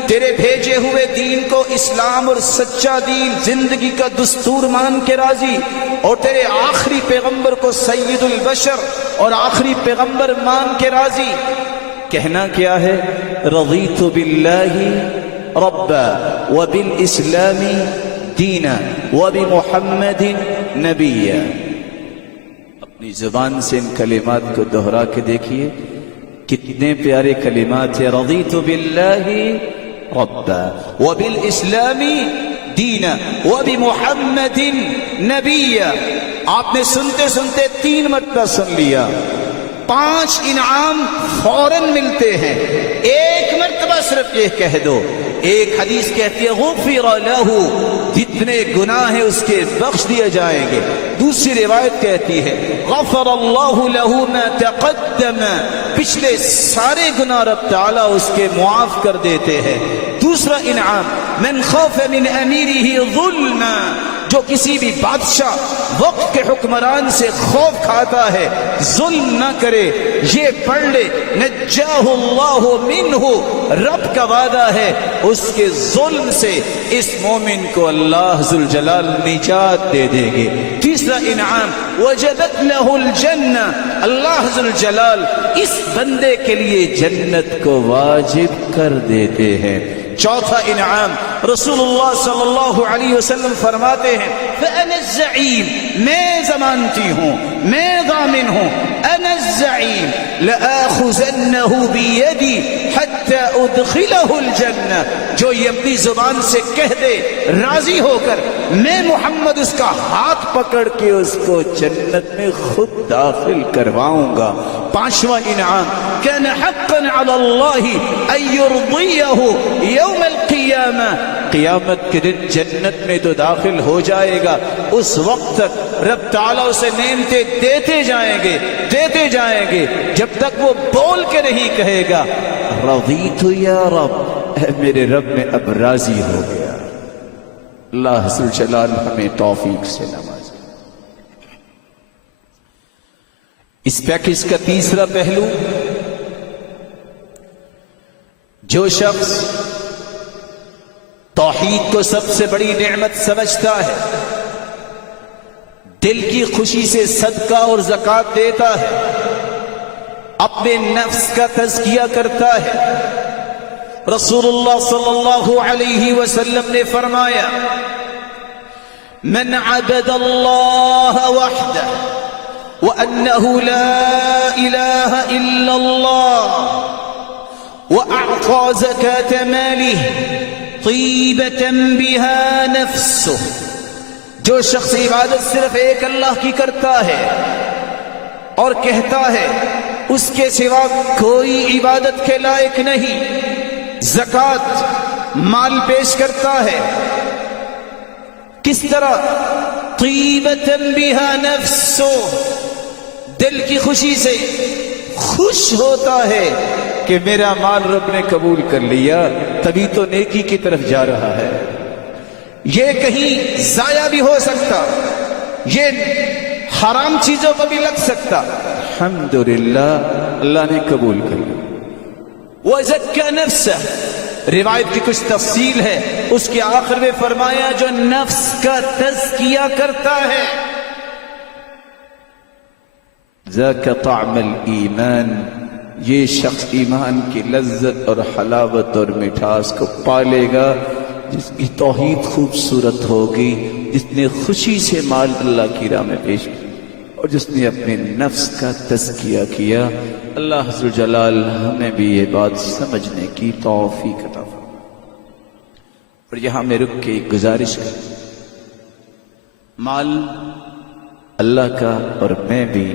تیرے بھیجے ہوئے دین کو اسلام اور سچا دین زندگی کا دستور مان کے راضی، اور تیرے آخری پیغمبر کو سید البشر اور آخری پیغمبر مان کے راضی۔ کہنا کیا ہے؟ رضیت باللہ ربا وبالاسلام دینا وبمحمد نبیا۔ اپنی زبان سے ان کلمات کو دہرا کے دیکھیے، کتنے پیارے کلمات ہیں۔ رضیت باللہ ربا وبالاسلام دینا وبمحمد نبیا۔ آپ نے سنتے سنتے 3 مرتبہ سن لیا، 5 انعام فوراً ملتے ہیں۔ ایک مرتبہ صرف یہ کہہ دو۔ ایک حدیث کہتی ہے غفر لہ، جتنے گناہ ہیں اس کے بخش دیے جائیں گے۔ دوسری روایت کہتی ہے غفر اللہ لہ ما تقدم، پچھلے سارے گناہ رب تعالیٰ اس کے معاف کر دیتے ہیں۔ دوسرا انعام من خاف من امیرہ ظلما، جو کسی بھی بادشاہ وقت کے حکمران سے خوف کھاتا ہے ظلم نہ کرے، یہ پڑھ لے نجاہ اللہ منہ، رب کا وعدہ ہے اس کے ظلم سے اس مومن کو اللہ ذوالجلال نجات دے دیں گے۔ تیسرا انعام وجبت لہ الجنہ، اللہ ذوالجلال اس بندے کے لیے جنت کو واجب کر دیتے ہیں۔ چوتھا انعام رسول اللہ صلی اللہ علیہ وسلم فرماتے ہیں فَأَنَا الزَّعِيمُ، میں ضمانتی ہوں، میں ضامن ہوں، أَنَا الزَّعِيمُ لَآخُذَنَّهُ بِيَدِي حَتَّى أُدْخِلَهُ الْجَنَّةِ، جو یہ اپنی زبان سے کہہ دے راضی ہو کر، میں محمد اس کا ہاتھ پکڑ کے اس کو جنت میں خود داخل کرواؤں گا۔ پانچواں انعام كَانَ حَقًّا عَلَى اللَّهِ أَن يُرْضِيَهُ يوم القیامہ، قیامت کے دن جنت میں تو داخل ہو جائے گا، اس وقت تک رب تعالیٰ اسے نعمتیں دیتے جائیں گے، دیتے جائیں گے، جب تک وہ بول کے نہیں کہے گا رضیت یا رب، اے میرے رب میں اب راضی ہو گیا۔ اللہ ذوالجلال ہمیں توفیق سے نوازے۔ اس پیکج کا تیسرا پہلو، جو شخص توحید کو سب سے بڑی نعمت سمجھتا ہے، دل کی خوشی سے صدقہ اور زکوٰۃ دیتا ہے، اپنے نفس کا تزکیہ کرتا ہے۔ رسول اللہ صلی اللہ علیہ وسلم نے فرمایا من عبد اللہ وحدہ وأنه لا إله إلا الله وأعطى زكاة ماله طيبة بها نفسه، جو شخص عبادت صرف ایک اللہ کی کرتا ہے اور کہتا ہے اس کے سوا کوئی عبادت کے لائق نہیں۔ زکوٰۃ مال پیش کرتا ہے، کس طرح؟ طیبۃ بہا نفسہ، دل کی خوشی سے خوش ہوتا ہے کہ میرا مال رب نے قبول کر لیا، تبھی تو نیکی کی طرف جا رہا ہے۔ یہ کہیں ضائع بھی ہو سکتا، یہ حرام چیزوں کو بھی لگ سکتا، الحمدللہ اللہ نے قبول کر لیا۔ وَزَكَّى نَفْسَهُ، روایت کی کچھ تفصیل ہے، اس کے آخر میں فرمایا جو نفس کا تزکیہ کرتا ہے، ذَاكَ طَعْمَ الْإِيمَانِ، یہ شخص ایمان کی لذت اور حلاوت اور مٹھاس کو پالے گا، جس کی توحید خوبصورت ہوگی، جس نے خوشی سے مال اللہ کی راہ میں پیش کیا اور جس نے اپنے نفس کا تزکیہ کیا۔ اللہ عز و جلال ہمیں بھی یہ بات سمجھنے کی توفیق عطا فرمائے۔ اور یہاں میں رک کے ایک گزارش کروں، مال اللہ کا اور میں بھی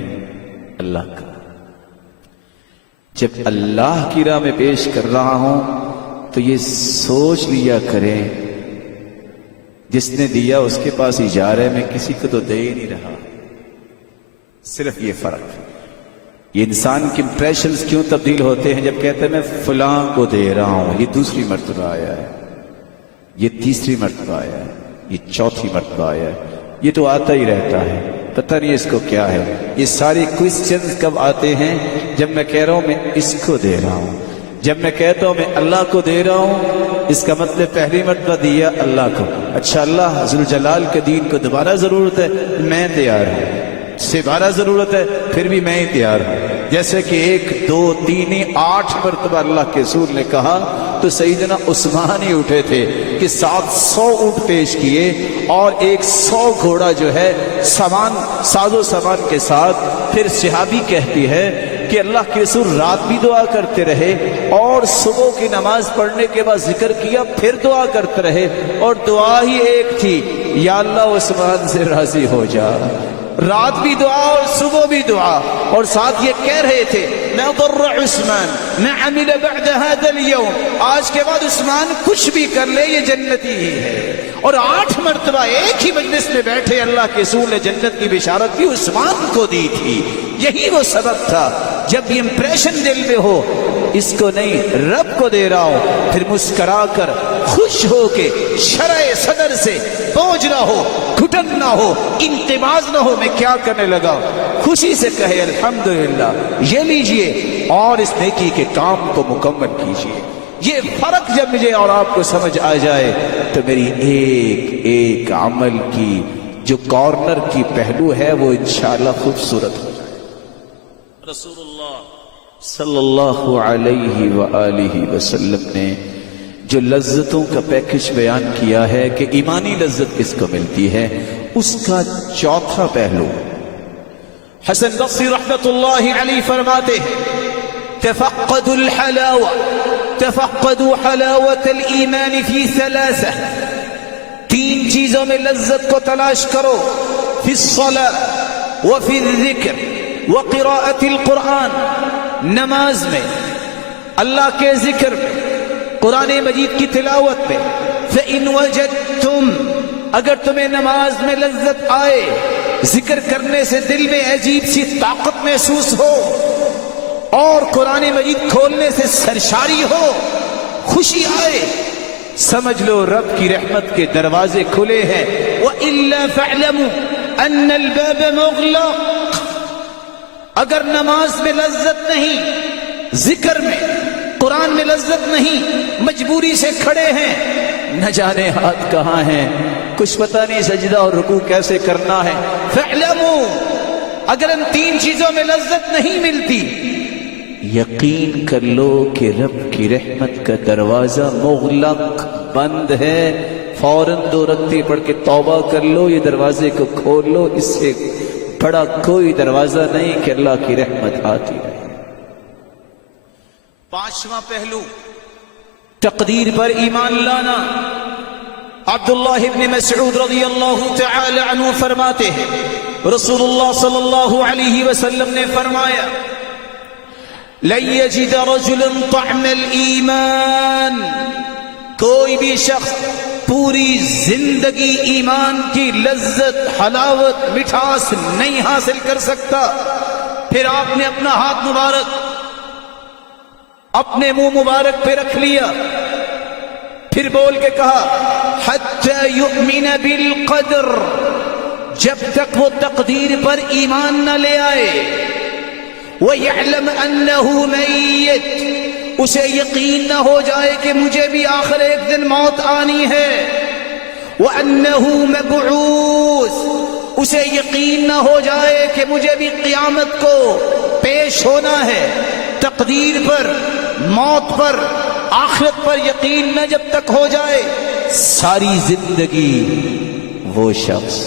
اللہ کا، جب اللہ کی راہ میں پیش کر رہا ہوں تو یہ سوچ لیا کریں جس نے دیا اس کے پاس ہی جا رہے، میں کسی کو تو دے ہی نہیں رہا۔ صرف یہ فرق ہے۔ یہ انسان کے امپریشنز کیوں تبدیل ہوتے ہیں جب کہتے ہیں میں فلاں کو دے رہا ہوں، یہ دوسری مرتبہ آیا ہے، یہ تیسری مرتبہ آیا ہے، یہ چوتھی مرتبہ آیا ہے، یہ تو آتا ہی رہتا ہے، پتہ نہیں اس کو کیا ہے۔ یہ سارے کوسچنز کب آتے ہیں؟ جب میں کہہ رہا ہوں میں اس کو دے رہا ہوں، جب میں کہتا ہوں میں اللہ کو دے رہا ہوں، اس کا مطلب پہلی مرتبہ دیا اللہ کو، اچھا اللہ ذوالجلال کے دین کو دوبارہ ضرورت ہے، میں تیار ہوں، سے بارہ ضرورت ہے پھر بھی میں ہی تیار ہوں۔ جیسے کہ 1 2 3 8 مرتبہ اللہ کے رسول نے کہا تو سیدنا عثمان ہی اٹھے تھے کہ 700 اونٹ پیش کیے اور 100 گھوڑا جو ہے ساز و سامان کے ساتھ۔ پھر صحابی کہتی ہے کہ اللہ کے رسول رات بھی دعا کرتے رہے اور صبح کی نماز پڑھنے کے بعد ذکر کیا، پھر دعا کرتے رہے اور دعا ہی ایک تھی، یا اللہ عثمان سے راضی ہو جا۔ رات بھی دعا اور صبح بھی دعا، اور ساتھ یہ کہہ رہے تھے لا ضر عثمان ما عمل بعد هذا اليوم، آج کے بعد عثمان کچھ بھی کر لے یہ جنتی ہی ہے۔ اور 8 مرتبہ ایک ہی مجلس میں بیٹھے اللہ کے رسول نے جنت کی بشارت بھی عثمان کو دی تھی۔ یہی وہ سبب تھا، جب یہ امپریشن دل میں ہو اس کو نہیں رب کو دے رہا ہوں، پھر مسکرا کر خوش ہو کے شرع صدر سے بوجھ نہ ہو، گھٹن نہ ہو، انتباز نہ ہو، میں کیا کرنے لگا، خوشی سے کہے الحمدللہ، یہ لیجئے اور اس نیکی کے کام کو مکمل کیجئے۔ یہ فرق جب مجھے اور آپ کو سمجھ آ جائے تو میری ایک ایک عمل کی جو کارنر کی پہلو ہے وہ انشاءاللہ خوبصورت ہو جائے۔ رسول اللہ صلی اللہ علیہ وآلہ وسلم نے جو لذتوں کا پیکج بیان کیا ہے کہ ایمانی لذت کس کو ملتی ہے، اس کا چوتھا پہلو حسن بصری رحمت اللہ علیہ فرماتے ہیں تفقدوا الحلاوہ، تفقدوا حلاوة الایمان فی 3 چیزوں میں لذت کو تلاش کرو، فی الصلاة وفی الذکر وقراءة القرآن، نماز میں، اللہ کے ذکر میں، قرآن مجید کی تلاوت میں۔ فَإِنْ وَجَدْتُمْ، اگر تمہیں نماز میں لذت آئے، ذکر کرنے سے دل میں عجیب سی طاقت محسوس ہو اور قرآن مجید کھولنے سے سرشاری ہو، خوشی آئے، سمجھ لو رب کی رحمت کے دروازے کھلے ہیں۔ وَإِلَّا فَاعْلَمُوا أَنَّ الْبَابَ مُغْلَقٌ، اگر نماز میں لذت نہیں، ذکر میں، قرآن میں لذت نہیں، مجبوری سے کھڑے ہیں، نہ جانے ہاتھ کہاں ہیں، کچھ پتہ نہیں سجدہ اور رکوع کیسے کرنا ہے۔ فَاعْلَمُوا، اگر ان 3 چیزوں میں لذت نہیں ملتی، یقین کر لو کہ رب کی رحمت کا دروازہ مغلق، بند ہے۔ فوراً 2 رکعتیں پڑھ کے توبہ کر لو، یہ دروازے کو کھول لو، اس سے بڑا کوئی دروازہ نہیں کہ اللہ کی رحمت آتی رہے۔ 5واں پہلو تقدیر پر ایمان لانا۔ عبداللہ ابن مسعود رضی اللہ تعالی عنہ فرماتے ہیں رسول اللہ صلی اللہ علیہ وسلم نے فرمایا لن يجد رجل طعم الایمان، کوئی بھی شخص پوری زندگی ایمان کی لذت، حلاوت، مٹھاس نہیں حاصل کر سکتا۔ پھر آپ نے اپنا ہاتھ مبارک اپنے منہ مبارک پہ رکھ لیا، پھر بول کے کہا حتی یؤمن بالقدر، جب تک وہ تقدیر پر ایمان نہ لے آئے، وَيَعْلَمْ أَنَّهُ مَيِّتٌ، اسے یقین نہ ہو جائے کہ مجھے بھی آخر ایک دن موت آنی ہے، وَأَنَّهُ مَبْعُوثٌ، اسے یقین نہ ہو جائے کہ مجھے بھی قیامت کو پیش ہونا ہے۔ تقدیر پر، موت پر، آخرت پر یقین نہ جب تک ہو جائے، ساری زندگی وہ شخص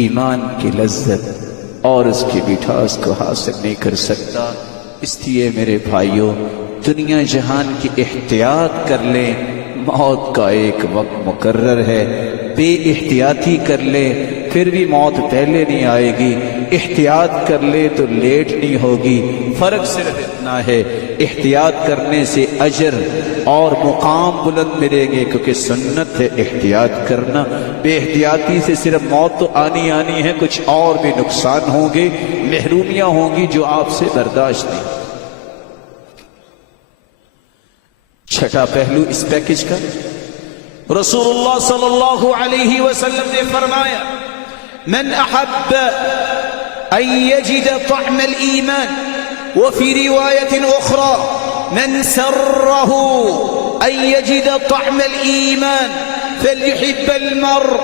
ایمان کی لذت اور اس کی مٹھاس کو حاصل نہیں کر سکتا۔ اس لیے میرے بھائیوں، دنیا جہان کی احتیاط کر لیں، موت کا ایک وقت مقرر ہے۔ بے احتیاطی کر لیں پھر بھی موت پہلے نہیں آئے گی، احتیاط کر لے تو لیٹ نہیں ہوگی۔ فرق صرف اتنا ہے، احتیاط کرنے سے اجر اور مقام بلند ملیں گے، کیونکہ سنت ہے احتیاط کرنا۔ بے احتیاطی سے صرف موت تو آنی ہے، کچھ اور بھی نقصان ہوں گے، محرومیاں ہوں گی جو آپ سے برداشت نہیں۔ چھٹا پہلو اس پیکج کا، رسول اللہ صلی اللہ علیہ وسلم نے فرمایا من احب ان یجد طعم الایمان، وفی روایت اخرى من سره ان یجد طعم الایمان فلیحب المرء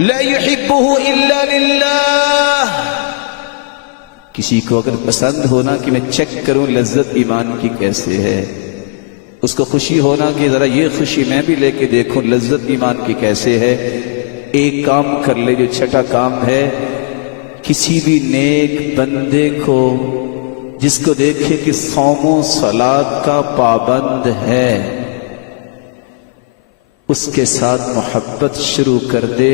لا يحبه الا للہ۔ کسی کو اگر پسند ہونا کہ میں چیک کروں لذت ایمان کی کیسے ہے، اس کو خوشی ہونا کہ ذرا یہ خوشی میں بھی لے کے دیکھوں لذت ایمان کی کیسے ہے، ایک کام کر لے جو چھٹا کام ہے، کسی بھی نیک بندے کو جس کو دیکھے کہ صوم و صلاۃ کا پابند ہے، اس کے ساتھ محبت شروع کر دے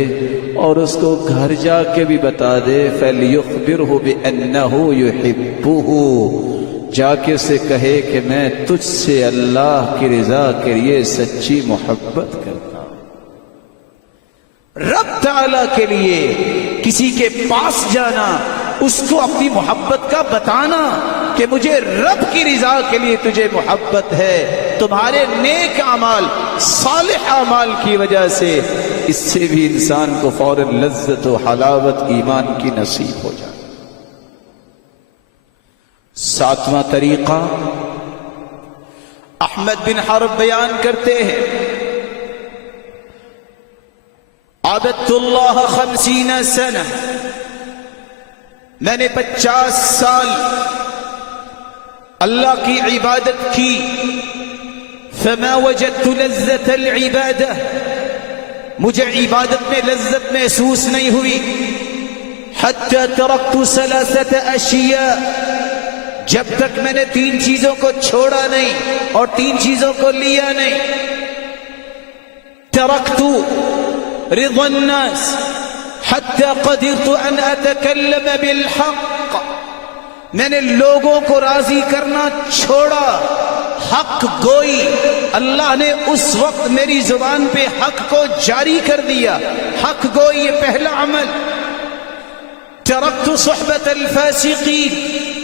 اور اس کو گھر جا کے بھی بتا دے فَلْيُخْبِرْهُ بِأَنَّهُ يُحِبُّهُ، جا کے اسے کہے کہ میں تجھ سے اللہ کی رضا کے لیے سچی محبت کرتا ہوں۔ رب تعالیٰ کے لیے کسی کے پاس جانا، اس کو اپنی محبت کا بتانا کہ مجھے رب کی رضا کے لیے تجھے محبت ہے، تمہارے نیک اعمال، صالح اعمال کی وجہ سے، اس سے بھی انسان کو فوراً لذت و حلاوت ایمان کی نصیب ہو جائے۔ ساتواں طریقہ احمد بن حرب بیان کرتے ہیں عبدت اللہ 50 سنہ، میں نے 50 سال اللہ کی عبادت کی، فما وجدت لذت العبادہ، مجھے عبادت میں لذت محسوس نہیں ہوئی، حتی ترکت 3 اشیاء، جب تک میں نے 3 چیزوں کو چھوڑا نہیں اور 3 چیزوں کو لیا نہیں۔ ترکت رضا الناس حتی قدرت ان اتکلم بالحق، میں نے لوگوں کو راضی کرنا چھوڑا، حق گوئی، اللہ نے اس وقت میری زبان پہ حق کو جاری کر دیا، حق گوئی یہ پہلا عمل۔ ترکت صحبت الفاسقین،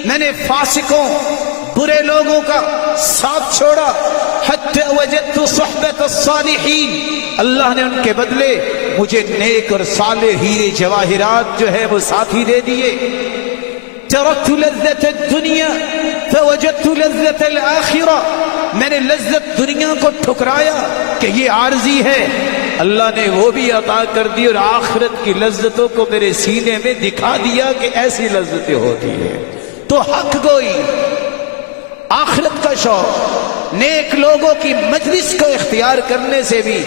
میں نے فاسقوں، برے لوگوں کا ساتھ چھوڑا، حتی وجدت صحبت الصالحین، اللہ نے ان کے بدلے مجھے نیک اور صالح ہیرے جواہرات جو ہے وہ ساتھی دے دیے۔ ترکت لذت الدنیا فوجدت لذت الآخرہ، میں نے لذت دنیا کو ٹھکرایا کہ یہ عارضی ہے، اللہ نے وہ بھی عطا کر دی اور آخرت کی لذتوں کو میرے سینے میں دکھا دیا کہ ایسی لذتیں ہوتی ہیں۔ تو حق گوئی، آخرت کا شوق، نیک لوگوں کی مجلس کو اختیار کرنے سے بھی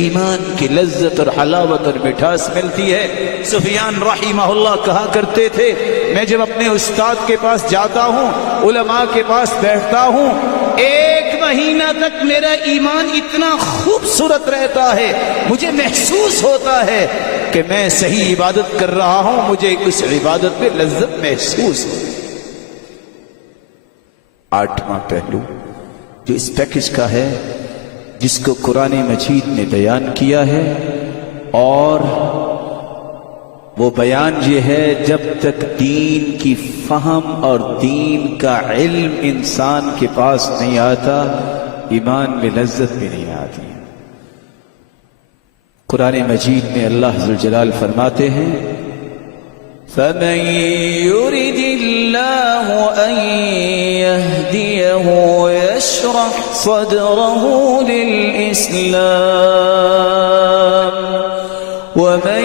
ایمان کی لذت اور حلاوت اور مٹھاس ملتی ہے۔ سفیان رحمہ اللہ کہا کرتے تھے میں جب اپنے استاد کے پاس جاتا ہوں، علماء کے پاس بیٹھتا ہوں، 1 مہینہ تک میرا ایمان اتنا خوبصورت رہتا ہے، مجھے محسوس ہوتا ہے کہ میں صحیح عبادت کر رہا ہوں، مجھے اس عبادت میں لذت محسوس ہوتی ہے۔ 8واں پہلو جو اس پیکج کا ہے، جس کو قرآن مجید نے بیان کیا ہے، اور وہ بیان یہ ہے جب تک دین کی فہم اور دین کا علم انسان کے پاس نہیں آتا، ایمان میں لذت بھی نہیں آتی۔ قرآن مجید میں اللہ ذوالجلال فرماتے ہیں فمن يرد الله أن يهديه يشرح صدره للإسلام ومن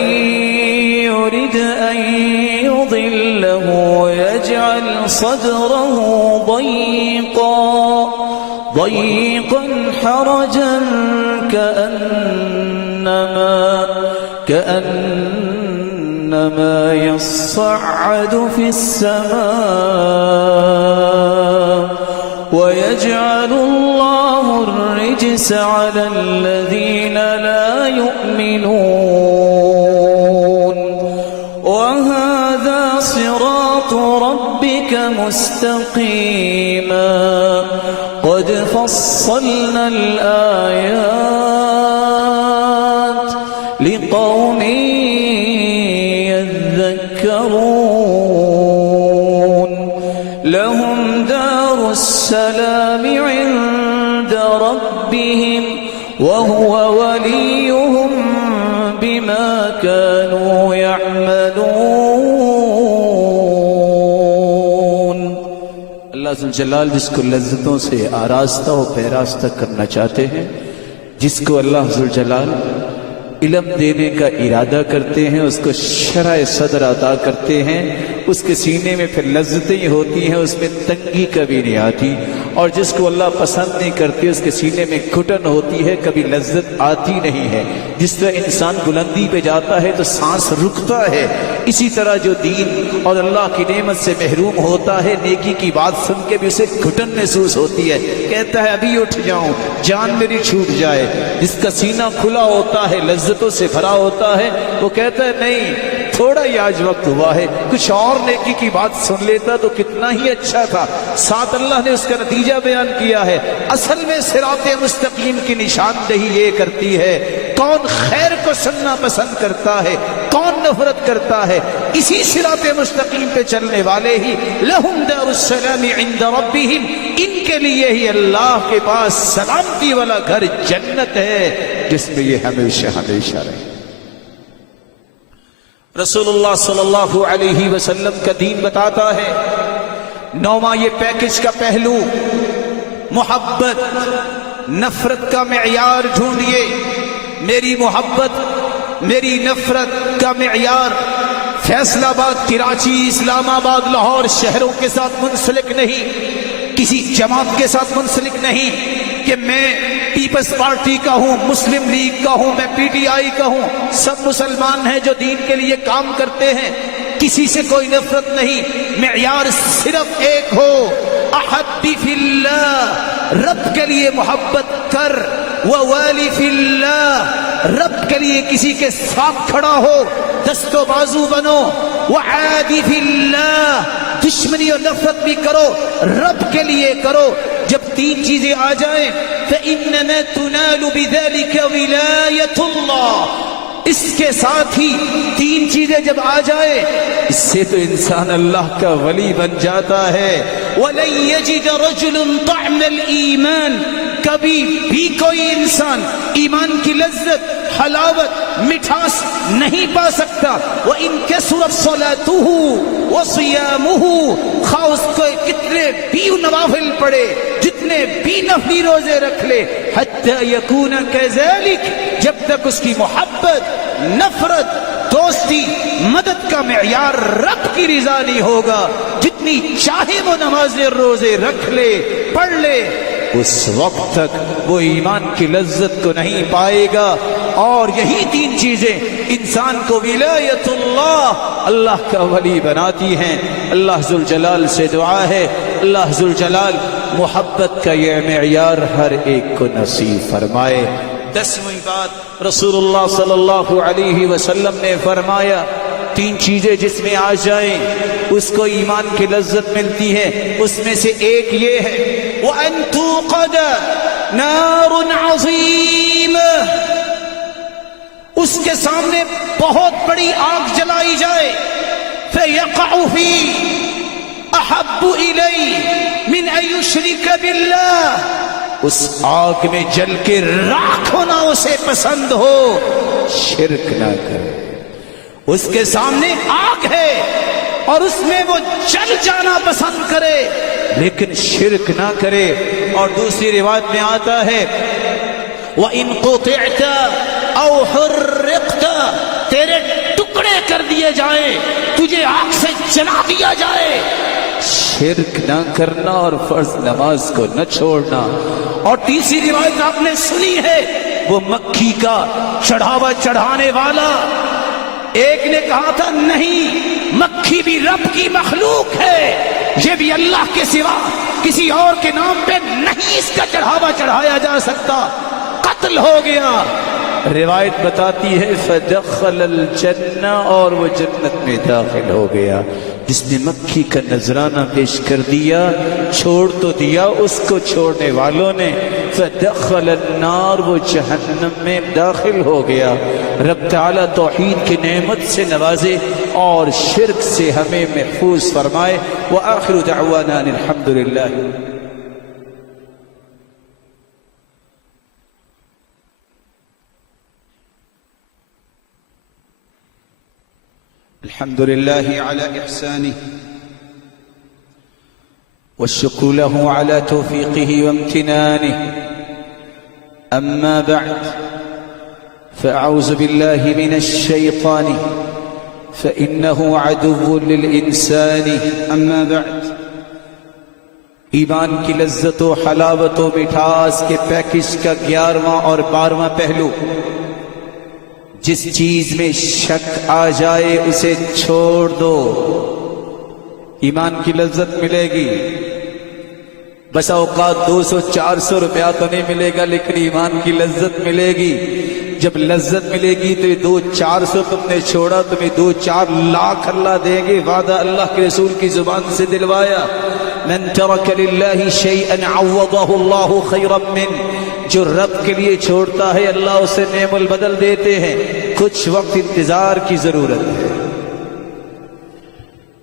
يرد أن يضله يجعل صدره ضيقا حرجا كأنما يصعد في السماء ويجعل الله الرجس على الذين لا يؤمنون وهذا صراط ربك مستقيما قد فصلنا الآيات لقوم يذكرون لهم دار السلام عند ربهم وهو وليهم بما كانوا يعملون۔ اللہ ذوالجلال جس کو لذتوں سے آراستہ و پیراستہ کرنا چاہتے ہیں، جس کو اللہ ذوالجلال علم دینے کا ارادہ کرتے ہیں، اس کو شرح صدر عطا کرتے ہیں، اس کے سینے میں پھر لذتیں ہوتی ہیں، اس میں تنگی کبھی نہیں آتی، اور جس کو اللہ پسند نہیں کرتے اس کے سینے میں گھٹن ہوتی ہے، کبھی لذت آتی نہیں ہے۔ جس طرح انسان بلندی پہ جاتا ہے تو سانس رکتا ہے، اسی طرح جو دین اور اللہ کی نعمت سے محروم ہوتا ہے، نیکی کی بات سن کے بھی اسے گھٹن محسوس ہوتی ہے، کہتا ہے ابھی اٹھ جاؤں، جان میری چھوٹ جائے۔ جس کا سینہ کھلا ہوتا ہے، لذتوں سے بھرا ہوتا ہے، وہ کہتا ہے نہیں، تھوڑا ہی آج وقت ہوا ہے، کچھ اور نیکی کی بات سن لیتا تو کتنا ہی اچھا تھا۔ ساتھ اللہ نے اس کا نتیجہ بیان کیا ہے۔ اصل میں صراط مستقیم کی نشاندہی یہ کرتی ہے کون خیر کو سننا پسند کرتا ہے، کون نفرت کرتا ہے۔ اسی صراط مستقیم پہ چلنے والے ہی لہم دار السلام عند ربہم، ان کے لیے ہی اللہ کے پاس سلامتی والا گھر جنت ہے، جس میں یہ ہمیشہ ہمیشہ رہے۔ رسول اللہ صلی اللہ علیہ وسلم کا دین بتاتا ہے، 9واں یہ پیکج کا پہلو محبت، نفرت کا معیار ڈھونڈیے۔ میری محبت، میری نفرت کا معیار فیصل آباد، کراچی، اسلام آباد، لاہور شہروں کے ساتھ منسلک نہیں، کسی جماعت کے ساتھ منسلک نہیں کہ میں پیپلز پارٹی کا ہوں، مسلم لیگ کا ہوں، میں پی ٹی آئی کا ہوں۔ سب مسلمان ہیں جو دین کے لیے کام کرتے ہیں، کسی سے کوئی نفرت نہیں۔ معیار صرف ایک ہو، احبی فی اللہ، رب کے لیے محبت کر، ووالی فی اللہ، رب کے لیے کسی کے ساتھ کھڑا ہو، دست و بازو بنو، وعادی فی اللہ، دشمنی اور نفرت بھی کرو، رب کے لیے کرو۔ جب تین چیزیں آ جائیں فإنما تنال بذلك ولایت اللہ، اس کے ساتھ ہی تین چیزیں جب آ جائے اس سے تو انسان اللہ کا ولی بن جاتا ہے۔ وَلَن يَجِدَ رَجُلٌ طَعْمَ الْإِيمَانِ، کبھی بھی کوئی انسان ایمان کی لذت، حلاوت، مٹھاس نہیں پا سکتا۔ وَإِن كَثُرَتْ صَلَاتُهُ وَصِيَامُهُ، خواہ اس کو کتنے بھی نوافل پڑھے، جتنے بھی نفلی روزے رکھ لے، حَتَّى يَكُونَ كَذَلِكَ، جب تک اس کی محبت، نفرت، دوستی، مدد کا معیار رب کی رضا نہیں ہوگا، جتنی چاہے وہ نمازیں روزے رکھ لے، پڑھ لے، اس وقت تک وہ ایمان کی لذت کو نہیں پائے گا۔ اور یہی تین چیزیں انسان کو ولایت اللہ، اللہ کا ولی بناتی ہیں۔ اللہ ذوالجلال سے دعا ہے اللہ ذوالجلال محبت کا یہ معیار ہر ایک کو نصیب فرمائے۔ 10ویں بات، رسول اللہ صلی اللہ علیہ وسلم نے فرمایا 3 چیزیں جس میں آ جائیں اس کو ایمان کی لذت ملتی ہے. اس میں سے ایک یہ ہے وَأَن تُوقَدَ نَارٌ عَظِيمٌ، اس کے سامنے بہت بڑی آگ جلائی جائے. فَيَقَعُ فِي أَحَبُّ إِلَيْهِ مِنْ أَن يُشْرِكَ بِاللَّهِ، اس آگ میں جل کے راکھ ہونا اسے پسند ہو، شرک نہ کرے. اس کے سامنے آگ ہے اور اس میں وہ جل جانا پسند کرے لیکن شرک نہ کرے. اور دوسری روایت میں آتا ہے وَإِن قُطِعْتَ أَوْ حُرِّقْتَ، تیرے ٹکڑے کر دیے جائیں، تجھے آگ سے جلا دیا جائے، شرک نہ کرنا اور فرض نماز کو نہ چھوڑنا. اور تیسری روایت آپ نے سنی ہے، وہ مکھی کا چڑھاوا چڑھانے والا ایک نے کہا تھا نہیں، مکھی بھی رب کی مخلوق ہے، یہ بھی اللہ کے سوا کسی اور کے نام پہ نہیں اس کا چڑھاوا چڑھایا جا سکتا. قتل ہو گیا. روایت بتاتی ہے فدخل الجنہ، اور وہ جنت میں داخل ہو گیا. جس نے مکھی کا نذرانہ پیش کر دیا، چھوڑ تو دیا اس کو چھوڑنے والوں نے، فدخل النار، وہ جہنم میں داخل ہو گیا. رب تعالیٰ توحید کی نعمت سے نوازے اور شرک سے ہمیں محفوظ فرمائے. وآخر دعوانا ان الحمد للہ. الحمد لله على إحسانه والشكر له على توفيقه وامتنانه. أما بعد فأعوذ بالله من الشيطان فإنه عدو للإنسان. أما بعد، ایمان کی لذت و حلاوت و مٹھاس کے پیکج کا 11واں اور 12واں پہلو، جس چیز میں شک آ جائے اسے چھوڑ دو، ایمان کی لذت ملے گی. بس اوقات 200-400 روپیہ تو نہیں ملے گا لیکن ایمان کی لذت ملے گی. جب لذت ملے گی تو یہ 200-400 تم نے چھوڑا، تمہیں 2-4 لاکھ اللہ دیں گے. وعدہ اللہ کے رسول کی زبان سے دلوایا، من ترک للہ شیئا عوضہ اللہ خیرا من، جو رب کے لیے چھوڑتا ہے اللہ اسے نعم البدل دیتے ہیں. کچھ وقت انتظار کی ضرورت ہے.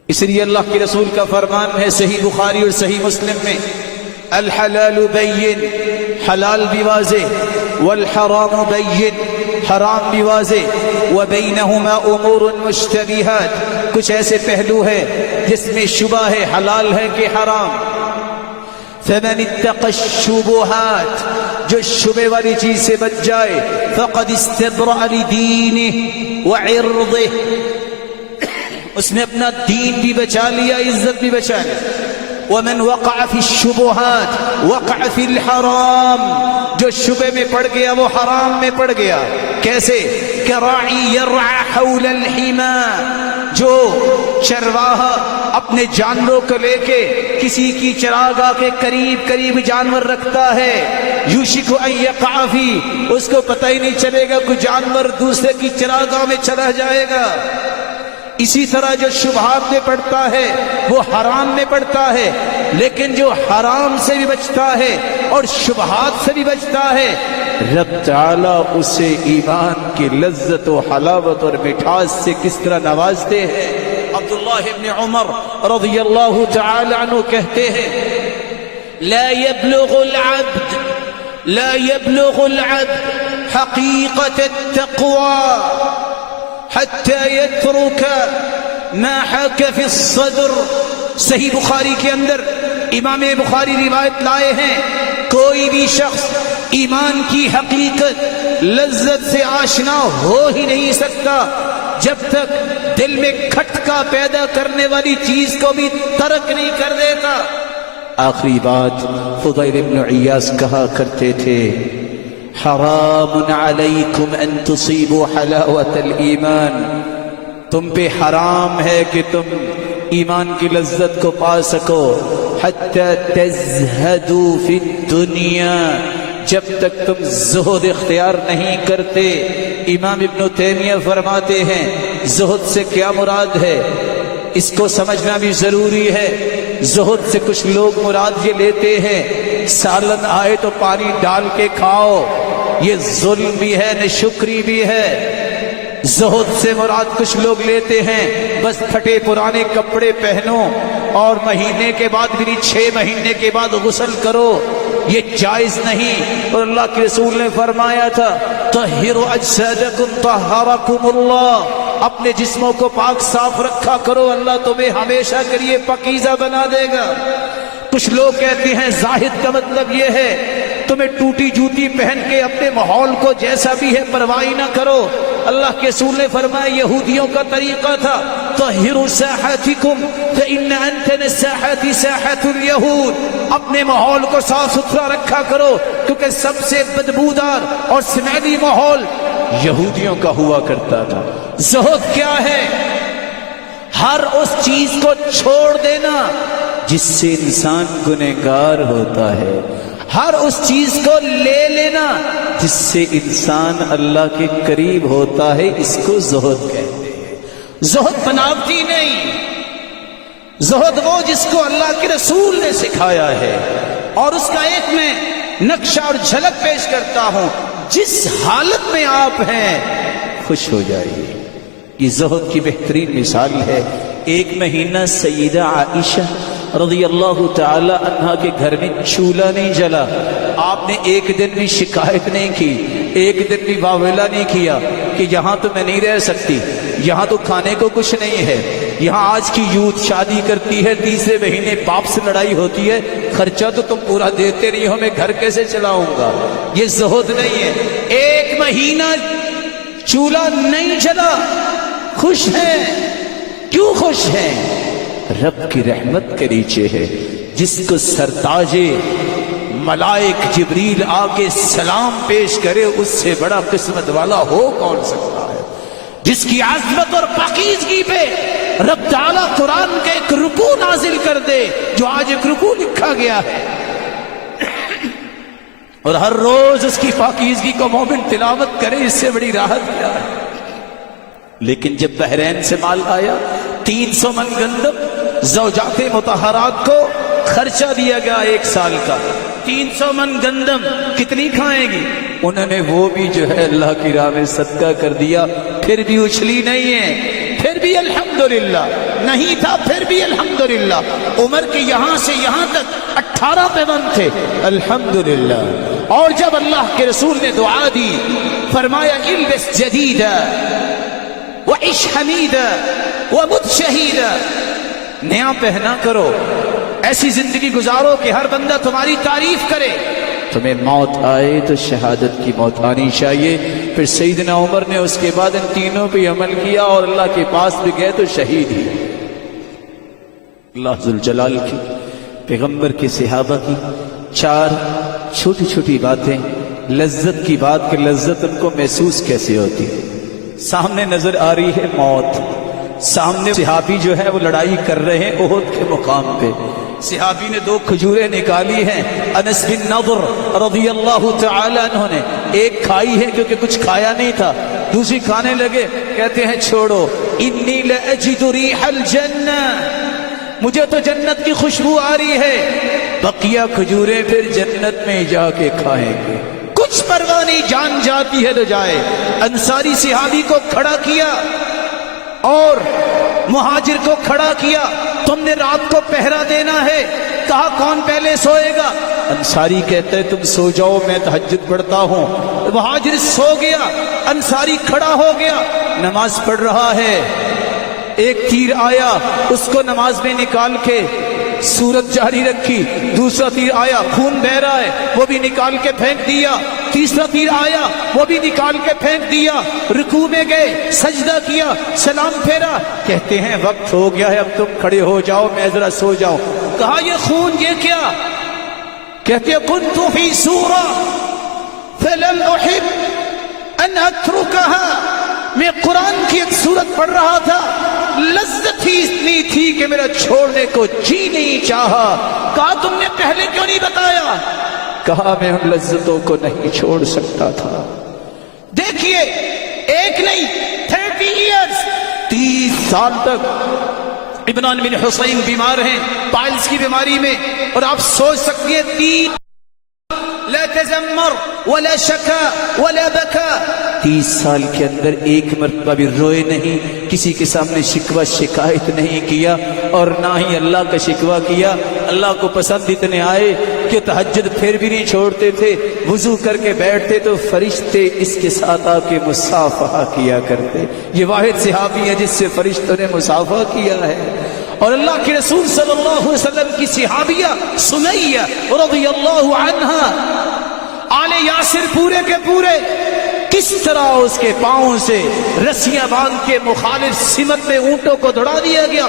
اس لیے اللہ کے رسول کا فرمان ہے صحیح بخاری اور صحیح مسلم میں، الحلال بین، حلال بھی واضح، والحرام بین، حرام بھی واضح، وبینہما امور مشتبہات، کچھ ایسے پہلو ہے جس میں شبہ ہے حلال ہے کہ حرام. فمن اتقى الشبهات، جو شبہ والی چیز سے بچ جائے، فقد استبرأ لدینہ وعرضہ، اس نے اپنا دین بھی بچا لیا، عزت بھی بچا لی. ومن وقع في الشبهات وقع في الحرام، جو شبہ میں پڑ گیا وہ حرام میں پڑ گیا. کیسے؟ كراعي يرعى حول الحمى، جو چرواہا اپنے جانوروں کو لے کے کسی کی چراگاہ کے قریب جانور رکھتا ہے، یوشک ان یقع فی، اس کو پتہ ہی نہیں چلے گا کوئی جانور دوسرے کی چراگاہ میں چلا جائے گا. اسی طرح جو شبہات میں پڑتا ہے وہ حرام میں پڑتا ہے، لیکن جو حرام سے بھی بچتا ہے اور شبہات سے بھی بچتا ہے، رب تعالیٰ اسے ایمان کی لذت و حلاوت اور مٹھاس سے کس طرح نوازتے ہیں. عبداللہ ابن عمر رضی اللہ تعالی عنہ کہتے ہیں، لا يبلغ العبد حقیقت التقوى حتى يترك ما حاك في الصدر. صحیح بخاری کے اندر امام بخاری روایت لائے ہیں، کوئی بھی شخص ایمان کی حقیقت لذت سے آشنا ہو ہی نہیں سکتا جب تک دل میں کھٹکا پیدا کرنے والی چیز کو بھی ترک نہیں کر دیتا. آخری بات، فضیل بن عیاض کہا کرتے تھے، حرام علیکم ان تصیبوا حلاوت الایمان، تم پہ حرام ہے کہ تم ایمان کی لذت کو پا سکو، حتی تزہدوا فی الدنیا، جب تک تم زہد اختیار نہیں کرتے. امام ابن تیمیہ فرماتے ہیں زہد سے کیا مراد ہے اس کو سمجھنا بھی ضروری ہے۔ زہد سے کچھ لوگ مراد یہ لیتے ہیں سالن آئے تو پانی ڈال کے کھاؤ، یہ ظلم بھی ہے ناشکری بھی ہے۔ زہد سے مراد کچھ لوگ لیتے ہیں بس پھٹے پرانے کپڑے پہنو اور مہینے کے بعد بھی 6 مہینے کے بعد غسل کرو، یہ جائز نہیں۔ اور اللہ کے رسول نے فرمایا تھا طہروا اجسادکم طہرکم اللہ، اپنے جسموں کو پاک صاف رکھا کرو، اللہ تمہیں ہمیشہ کے لیے پاکیزہ بنا دے گا۔ کچھ لوگ کہتے ہیں زاہد کا مطلب یہ ہے تمہیں ٹوٹی جوتی پہن کے اپنے ماحول کو جیسا بھی ہے پرواہ نہ کرو۔ اللہ کے رسول نے فرمایا یہودیوں کا طریقہ تھا طہروا ساحتکم فإن أنتن الساحات ساحت اليہود، اپنے ماحول کو صاف ستھرا رکھا کرو کیونکہ سب سے بدبودار اور سمیلی ماحول یہودیوں کا ہوا کرتا تھا۔ زہد کیا ہے؟ ہر اس چیز کو چھوڑ دینا جس سے انسان گنہگار ہوتا ہے، ہر اس چیز کو لے لینا جس سے انسان اللہ کے قریب ہوتا ہے، اس کو زہد کہتے ہیں۔ زہد بناوٹی نہیں، زہد وہ جس کو اللہ کے رسول نے سکھایا ہے، اور اس کا ایک میں نقشہ اور جھلک پیش کرتا ہوں۔ جس حالت میں آپ ہیں خوش ہو جائیے، یہ زہد کی بہترین مثال ہے۔ ایک مہینہ سیدہ عائشہ رضی اللہ تعالی عنہا کے گھر میں چولہا نہیں جلا، آپ نے ایک دن بھی شکایت نہیں کی، ایک دن بھی واویلا نہیں کیا کہ یہاں تو میں نہیں رہ سکتی، یہاں تو کھانے کو کچھ نہیں ہے، یہاں آج کی یوتھ شادی کرتی ہے، تیسرے مہینے باپ سے لڑائی ہوتی ہے، خرچہ تو تم پورا دیتے نہیں ہو، میں گھر کیسے چلاؤں گا؟ یہ زہد نہیں ہے۔ ایک مہینہ چولہا نہیں جلا، خوش ہیں۔ کیوں خوش ہیں؟ رب کی رحمت کے نیچے ہے، جس کو سرتاج ملائک جبریل آ کے سلام پیش کرے اس سے بڑا قسمت والا ہو کون سکتا ہے؟ جس کی عظمت اور پاکیزگی پہ رب تعالیٰ قرآن کے ایک رکوع نازل کر دے، جو آج ایک رکوع لکھا گیا ہے، اور ہر روز اس کی پاکیزگی کو مومن تلاوت کرے، اس سے بڑی راحت کیا ہے؟ لیکن جب بحرین سے مال آیا 300 من گندم زوجات مطہرات کو خرچہ دیا گیا 1 سال کا، 300 من گندم کتنی کھائیں گی؟ انہوں نے وہ بھی جو ہے اللہ کی راہ میں صدقہ کر دیا، پھر بھی اچھلی نہیں ہے، پھر بھی الحمدللہ نہیں تھا، پھر بھی الحمدللہ۔ عمر کے یہاں سے یہاں تک 18 پیوند تھے، الحمدللہ۔ اور جب اللہ کے رسول نے دعا دی، فرمایا البس جدیدا وعش حمیدا ومت شہیدا، نیا پہنا کرو، ایسی زندگی گزارو کہ ہر بندہ تمہاری تعریف کرے۔ تمہیں موت آئے تو شہادت کی موت آنی چاہیے۔ پھر سیدنا عمر نے اس کے بعد ان تینوں پہ عمل کیا اور اللہ کے پاس بھی گئے تو شہید ہی۔ اللہ ذوالجلال کی، پیغمبر کے صحابہ کی 4 چھوٹی چھوٹی باتیں، لذت کی بات کہ لذت ان کو محسوس کیسے ہوتی ہے۔ سامنے نظر آ رہی ہے موت، سامنے صحابی جو ہے وہ لڑائی کر رہے ہیں احد کے مقام پہ، صحابی نے 2 کھجوریں نکالی ہیں، انس بن نضر رضی اللہ تعالی عنہ نے ایک کھائی ہے کیونکہ کچھ کھایا نہیں تھا، دوسری کھانے لگے، کہتے ہیں چھوڑو، انی لاجد ریح الجنہ، مجھے تو جنت کی خوشبو آ رہی ہے، بقیہ کھجوریں پھر جنت میں جا کے کھائیں گے، کچھ پرواہ نہیں، جان جاتی ہے تو جائے۔ انصاری صحابی کو کھڑا کیا اور مہاجر کو کھڑا کیا، تم نے رات کو پہرا دینا ہے، کہا کون پہلے سوئے گا؟ انصاری کہتا ہے تم سو جاؤ، میں تہجد پڑھتا ہوں۔ مہاجر سو گیا، انصاری کھڑا ہو گیا، نماز پڑھ رہا ہے، ایک تیر آیا، اس کو نماز میں نکال کے سورت جاری رکھی، دوسرا تیر آیا، خون بہ رہا ہے، وہ بھی نکال کے پھینک دیا، تیسرا تیر آیا، وہ بھی نکال کے پھینک دیا، رکوع میں گئے، سجدہ کیا، سلام پھیرا، کہتے ہیں وقت ہو گیا ہے، اب تم کھڑے ہو جاؤ، میں ذرا سو جاؤں۔ کہا یہ خون یہ کیا؟ کہتے ہیں کنت فی سورہ فلم احب ان اترکها، میں قرآن کی ایک سورت پڑھ رہا تھا، لذت ہی اتنی تھی کہ میرا چھوڑنے کو جی نہیں چاہا۔ کہا تم نے پہلے کیوں نہیں بتایا؟ کہا میں ان لذتوں کو نہیں چھوڑ سکتا تھا۔ دیکھیے ایک نہیں 30 ایئرز سال تک عمران بن حسین بیمار ہیں پائلز کی بیماری میں، اور آپ سوچ سکتی ہیں 3 لا تذمر ولا شکا ولا بکا، 30 سال کے اندر ایک مرتبہ بھی روئے نہیں، کسی کے سامنے شکوہ شکایت نہیں کیا، اور نہ ہی اللہ کا شکوہ کیا۔ اللہ کو پسند اتنے آئے کہ تہجد پھر بھی نہیں چھوڑتے تھے، وضو کر کے بیٹھتے تو فرشتے اس کے ساتھ آ کے مصافحہ کیا کرتے۔ یہ واحد صحابی ہے جس سے فرشتوں نے مصافحہ کیا ہے۔ اور اللہ کے رسول صلی اللہ علیہ وسلم کی صحابیہ سمیہ رضی اللہ عنہا، آل یاسر پورے کے پورے کس طرح اس کے پاؤں سے رسیاں باندھ کے مخالف سمت میں اونٹوں کو دوڑا دیا گیا،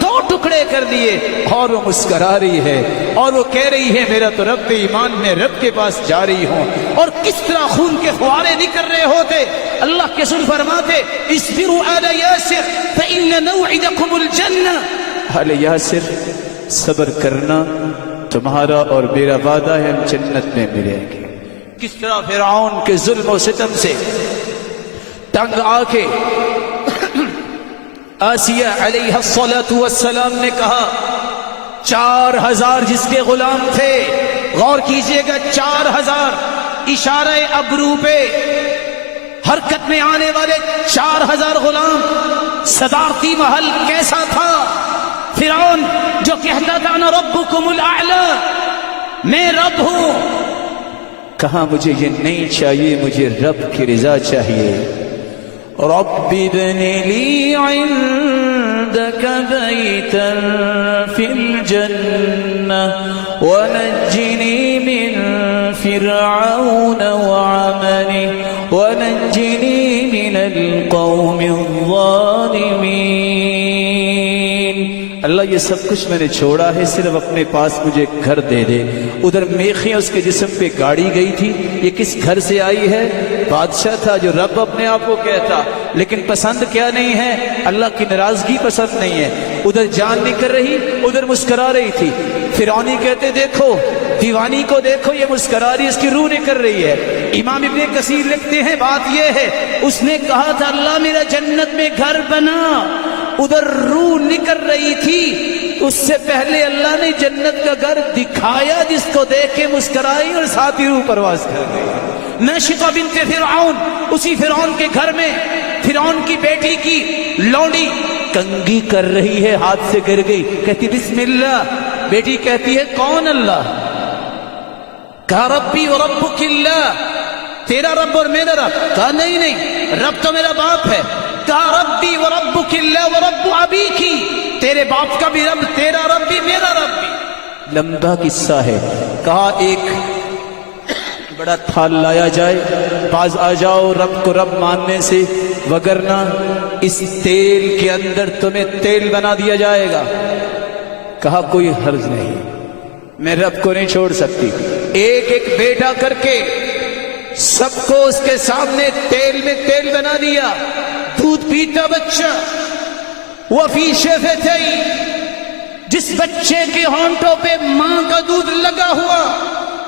2 ٹکڑے کر دیے، اور وہ مسکرا رہی ہے اور وہ کہہ رہی ہے میرا تو رب ایمان میں رب کے پاس جا رہی ہوں، اور کس طرح خون کے فوارے نکل رہے ہوتے۔ اللہ کے رسول فرماتے اصبروا آل یاسر فإن موعدکم الجنہ، آل یاسر صبر کرنا، تمہارا اور میرا وعدہ ہے ہم جنت میں ملیں گے۔ کس طرح فرعون کے ظلم و ستم سے تنگ آ کے آسیہ علیہ السلام نے کہا 4000 جس کے غلام تھے، غور کیجئے گا 4000 اشارہ ابرو پہ حرکت میں آنے والے 4000 غلام، صدارتی محل کیسا تھا؟ فرعون جو کہتا تھا انا ربکم الاعلی، میں رب ہوں، کہا مجھے یہ نہیں چاہیے، مجھے رب کی رضا چاہیے۔ رب ابن لی عندک بیتا فی الجنہ ونجنی من فرعون وعملہ ونجنی من القوم الظالمین۔ اللہ یہ سب کچھ میں نے چھوڑا ہے، صرف اپنے پاس مجھے گھر دے دے۔ ادھر میخیں اس کے جسم پہ گاڑی گئی تھی، یہ کس گھر سے آئی ہے؟ بادشاہ تھا جو رب اپنے آپ کو کہتا، لیکن پسند کیا نہیں ہے؟ اللہ کی ناراضگی پسند نہیں ہے۔ ادھر جان نکل رہی، ادھر مسکرا رہی تھی۔ فرعونی کہتے دیکھو دیوانی کو دیکھو، یہ مسکرا رہی، اس کی روح نکل رہی ہے۔ امام ابن کثیر لکھتے ہیں بات یہ ہے اس نے کہا تھا اللہ میرا جنت میں گھر بنا، ادھر روح نکل رہی تھی، اس سے پہلے اللہ نے جنت کا گھر دکھایا جس کو دیکھ کے مسکرائی اور ساتھ ہی روح پرواز کر گئی۔ ناشطہ بنت فرعون، اسی فرعون کے گھر میں فرعون کی بیٹی کی لونڈی کنگھی کر رہی ہے، ہاتھ سے گر گئی، کہتی بسم اللہ، بیٹی کہتی ہے کون اللہ؟ کہا ربی و ربک اللہ، تیرا رب اور میرا رب؟ کہا نہیں نہیں، رب تو میرا باپ ہے۔ کہا ربی و ربک اللہ و رب ابیکی، تیرے باپ کا بھی رب، تیرا رب بھی، میرا رب بھی۔ لمبا قصہ ہے۔ کہا ایک بڑا تھال لایا جائے، باز آ جاؤ رب کو رب ماننے سے، وگرنہ اس تیل کے اندر تمہیں تیل بنا دیا جائے گا۔ کہا کوئی حرج نہیں، میں رب کو نہیں چھوڑ سکتی۔ ایک ایک بیٹا کر کے سب کو اس کے سامنے تیل میں تیل بنا دیا۔ دودھ پیتا بچہ، وفی شفتیہ، جس بچے کے ہونٹوں پہ ماں کا دودھ لگا ہوا،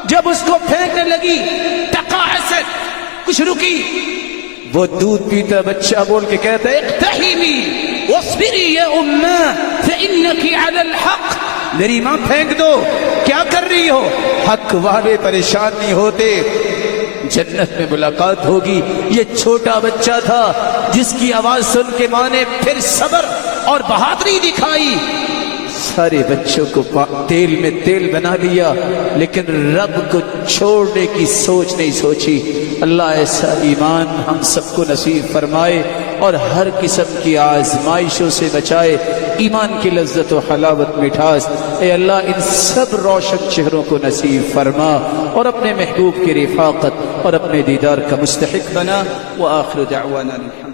جب اس کو پھینکنے لگی تقاعست، کچھ رکی، وہ دودھ پیتا بچہ بول کے کہتا ہے اقتحمی واصبری یا امہ فانکی علی الحق، میری ماں پھینک دو، کیا کر رہی ہو؟ حق والے پریشان نہیں ہوتے، جنت میں ملاقات ہوگی۔ یہ چھوٹا بچہ تھا جس کی آواز سن کے ماں نے پھر صبر اور بہادری دکھائی، سارے بچوں کو تیل میں تیل بنا لیا، لیکن رب کو چھوڑنے کی سوچ نہیں سوچی۔ اللہ ایسا ایمان ہم سب کو نصیب فرمائے اور ہر قسم کی آزمائشوں سے بچائے، ایمان کی لذت و حلاوت مٹھاس اے اللہ ان سب روشن چہروں کو نصیب فرما اور اپنے محبوب کی رفاقت اور اپنے دیدار کا مستحق بنا۔ وآخر دعوانا الحمد